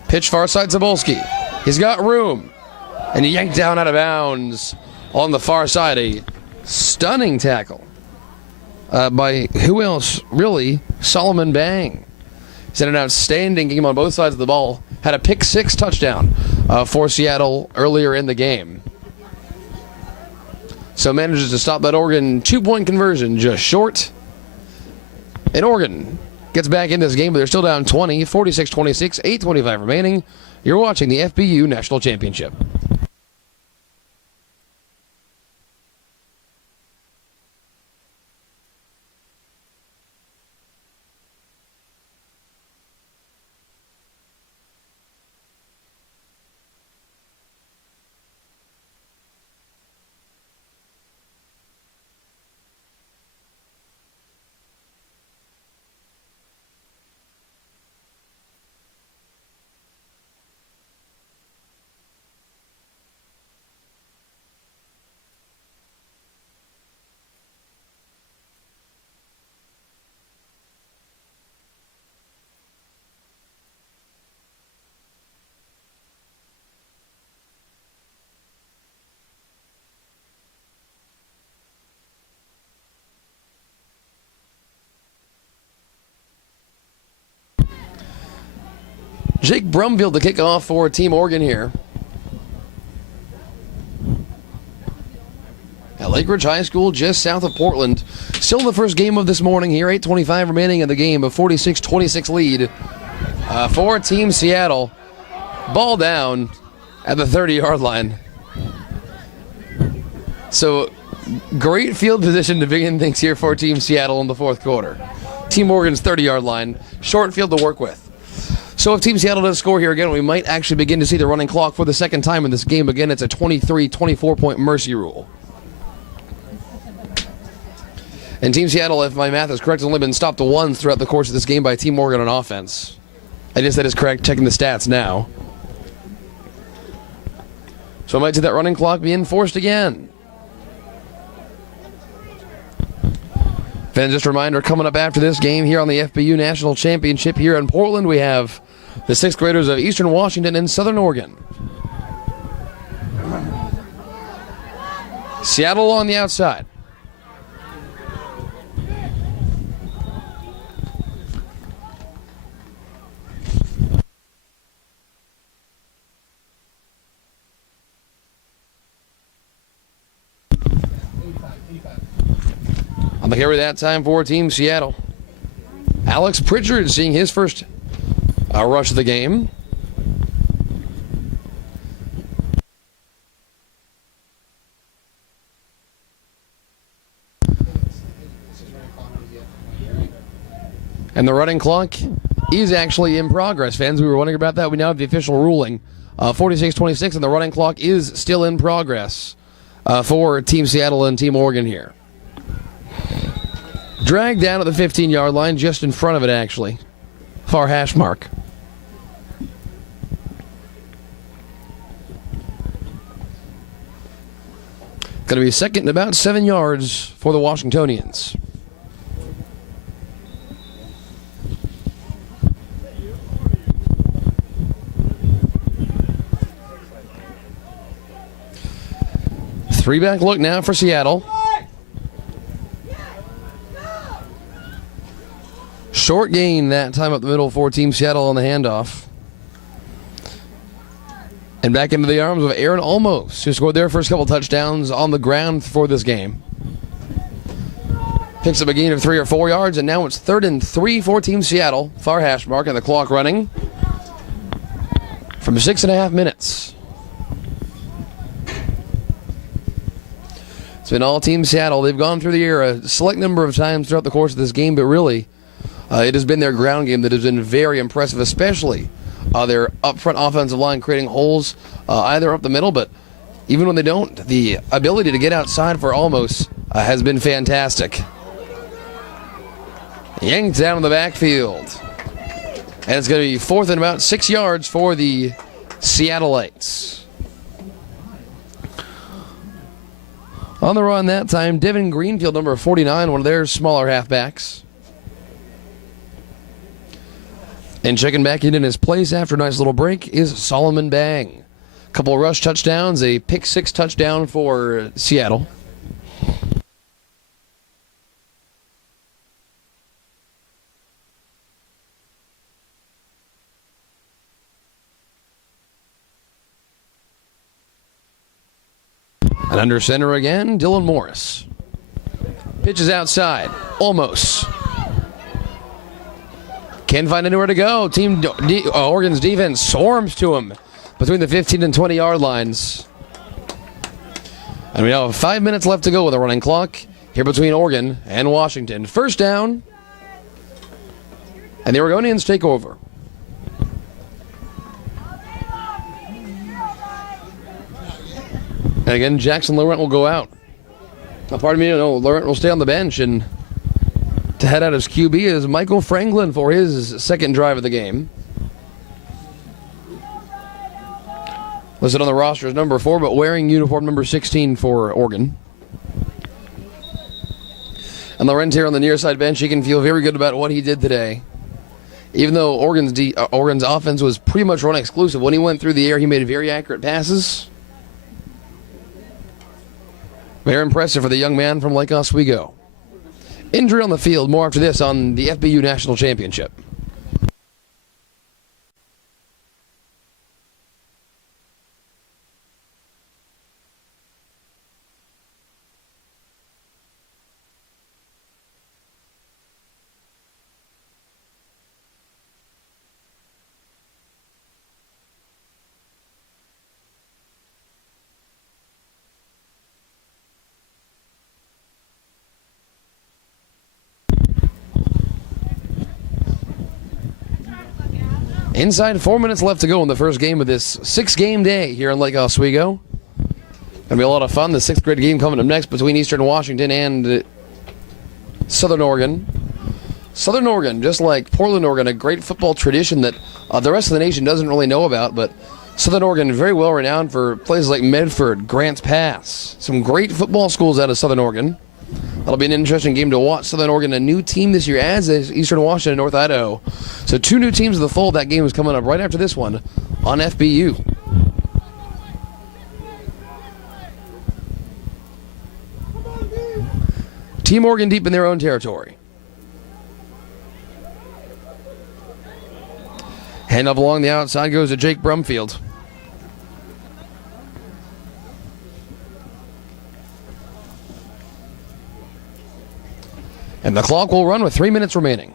Pitch far side Cebulski. He's got room. And he yanked down out of bounds on the far side. A stunning tackle by who else, really? Solomon Bang. He's had an outstanding game on both sides of the ball. Had a pick-6 touchdown for Seattle earlier in the game. So manages to stop that Oregon 2-point conversion just short. And Oregon gets back in this game, but they're still down 20, 46-26, 8:25 remaining. You're watching the FBU National Championship. Jake Brumfield to kick off for Team Oregon here. At Lake Ridge High School, just south of Portland. Still the first game of this morning here. 8:25 remaining in the game. A 46-26 lead for Team Seattle. Ball down at the 30-yard line. So great field position to begin things here for Team Seattle in the fourth quarter. Team Oregon's 30-yard line. Short field to work with. So if Team Seattle does score here again, we might actually begin to see the running clock for the second time in this game. Again, it's a 24-point mercy rule. And Team Seattle, if my math is correct, has only been stopped once throughout the course of this game by Team Oregon on offense. I guess that is correct, checking the stats now. So I might see that running clock be enforced again. Fans, just a reminder, coming up after this game here on the FBU National Championship here in Portland, we have the 6th graders of Eastern Washington and Southern Oregon. Seattle on the outside. On the carry that time for Team Seattle. Alex Pritchard seeing his first rush of the game. And the running clock is actually in progress, fans. We were wondering about that. We now have the official ruling. 46-26, and the running clock is still in progress for Team Seattle and Team Oregon here. Dragged down at the 15-yard line, just in front of it, actually. Far hash mark. Going to be second and about 7 yards for the Washingtonians. Three-back look now for Seattle. Short gain that time up the middle for Team Seattle on the handoff. And back into the arms of Aaron Olmos, who scored their first couple touchdowns on the ground for this game. Picks up a gain of 3 or 4 yards, and now it's 3rd and 3 for Team Seattle. Far hash mark, and the clock running from 6.5 minutes. It's been all Team Seattle. They've gone through the air a select number of times throughout the course of this game, but really, it has been their ground game that has been very impressive, especially their up-front offensive line creating holes either up the middle, but even when they don't, the ability to get outside for Olmos has been fantastic. Yanked down in the backfield. And it's going to be 4th and about 6 yards for the Seattleites. On the run that time, Devin Greenfield, number 49, one of their smaller halfbacks. And checking back in his place after a nice little break is Solomon Bang. A couple of rush touchdowns, a pick-6 touchdown for Seattle. And under center again, Dylan Morris. Pitches outside, almost. Can't find anywhere to go. Oregon's defense swarms to him between the 15 and 20-yard lines. And we now have 5 minutes left to go with the running clock here between Oregon and Washington. First down, and the Oregonians take over. And again, Jackson Laurent will go out. Pardon me, no, Laurent will stay on the bench, and to head out as QB is Michael Franklin for his second drive of the game. Listed on the roster as number 4, but wearing uniform number 16 for Oregon. And Laurent here on the near side bench, he can feel very good about what he did today. Even though Oregon's offense was pretty much run exclusive, when he went through the air, he made very accurate passes. Very impressive for the young man from Lake Oswego. Injury on the field, more after this on the FBU National Championship. Inside 4 minutes left to go in the first game of this 6-game day here in Lake Oswego. Gonna be a lot of fun. The 6th grade game coming up next between Eastern Washington and Southern Oregon. Southern Oregon, just like Portland, Oregon, a great football tradition that the rest of the nation doesn't really know about, but Southern Oregon very well renowned for places like Medford, Grants Pass. Some great football schools out of Southern Oregon. That'll be an interesting game to watch. Southern Oregon, a new team this year, as is Eastern Washington and North Idaho. So 2 new teams in the fold. That game is coming up right after this one on FBU. Team Oregon deep in their own territory. Handoff along the outside goes to Jake Brumfield. And the clock will run with 3 minutes remaining.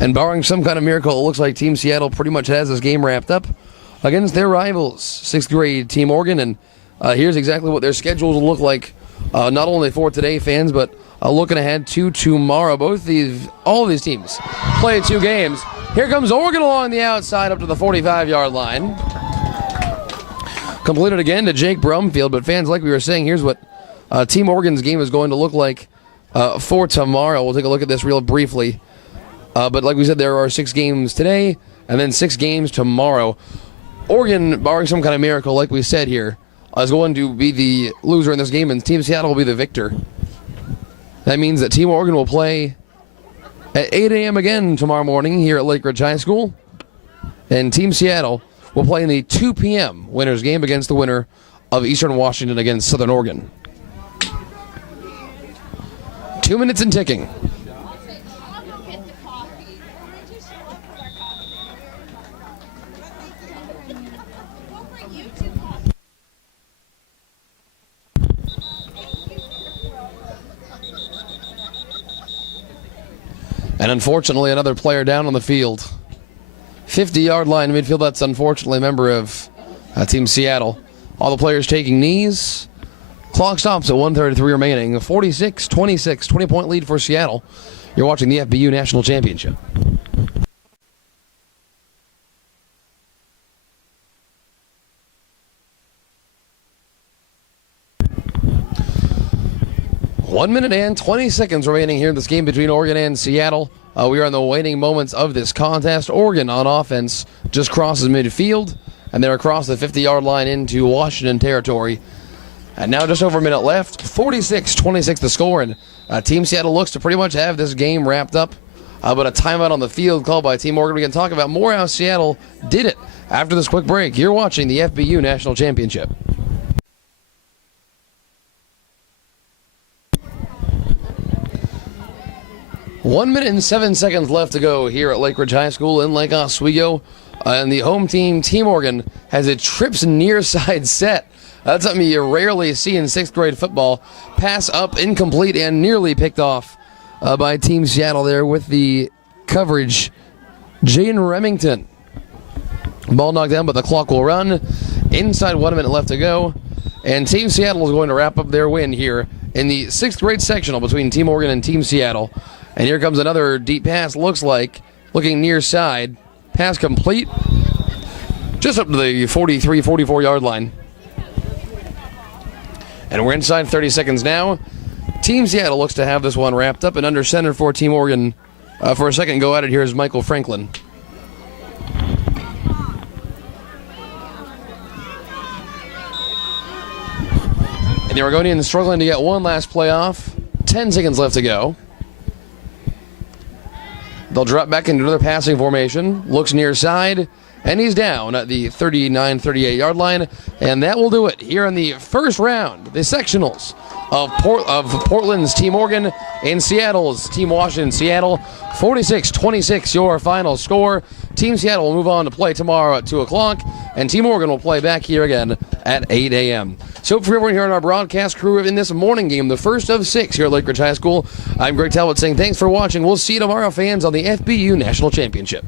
And barring some kind of miracle, it looks like Team Seattle pretty much has this game wrapped up against their rivals, 6th grade Team Oregon. And here's exactly what their schedules will look like not only for today, fans, but looking ahead to tomorrow. All of these teams play 2 games. Here comes Oregon along the outside up to the 45-yard line. Completed again to Jake Brumfield, but fans, like we were saying, here's what Team Oregon's game is going to look like for tomorrow. We'll take a look at this real briefly. But like we said, there are 6 games today and then 6 games tomorrow. Oregon, barring some kind of miracle, like we said here, is going to be the loser in this game, and Team Seattle will be the victor. That means that Team Oregon will play at 8 a.m. again tomorrow morning here at Lake Ridge High School, and Team Seattle will play in the 2 p.m. winners game against the winner of Eastern Washington against Southern Oregon. 2 minutes and ticking. And unfortunately, another player down on the field. 50-yard line midfield, that's unfortunately a member of Team Seattle. All the players taking knees. Clock stops at 1:33 remaining. 46-26, 20-point lead for Seattle. You're watching the FBU National Championship. One minute and 20 seconds remaining here in this game between Oregon and Seattle. We are in the waning moments of this contest. Oregon on offense just crosses midfield, and they're across the 50-yard line into Washington territory. And now just over a minute left, 46-26 the score, and Team Seattle looks to pretty much have this game wrapped up. But a timeout on the field called by Team Oregon. We can talk about more how Seattle did it after this quick break. You're watching the FBU National Championship. One minute and 7 seconds left to go here at Lake Ridge High School in Lake Oswego. And the home team, Team Oregon, has a trips near side set. That's something you rarely see in 6th grade football. Pass up, incomplete, and nearly picked off by Team Seattle there with the coverage. Jaden Remington. Ball knocked down, but the clock will run. Inside 1 minute left to go. And Team Seattle is going to wrap up their win here in the 6th grade sectional between Team Oregon and Team Seattle. And here comes another deep pass, looking near side. Pass complete. Just up to the 43, 44-yard line. And we're inside 30 seconds now. Team Seattle looks to have this one wrapped up, and under center for Team Oregon for a second go at it here is Michael Franklin. And the Oregonians struggling to get one last play off. 10 seconds left to go. They'll drop back into another passing formation. Looks near side, and he's down at the 39, 38-yard line. And that will do it here in the first round, the sectionals of Portland's Team Oregon and Seattle's Team Washington. Seattle, 46-26, your final score. Team Seattle will move on to play tomorrow at 2 o'clock, and Team Oregon will play back here again at 8 a.m. So for everyone here on our broadcast crew in this morning game, the first of 6 here at Lake Ridge High School, I'm Greg Talbot saying thanks for watching. We'll see you tomorrow, fans, on the FBU National Championship.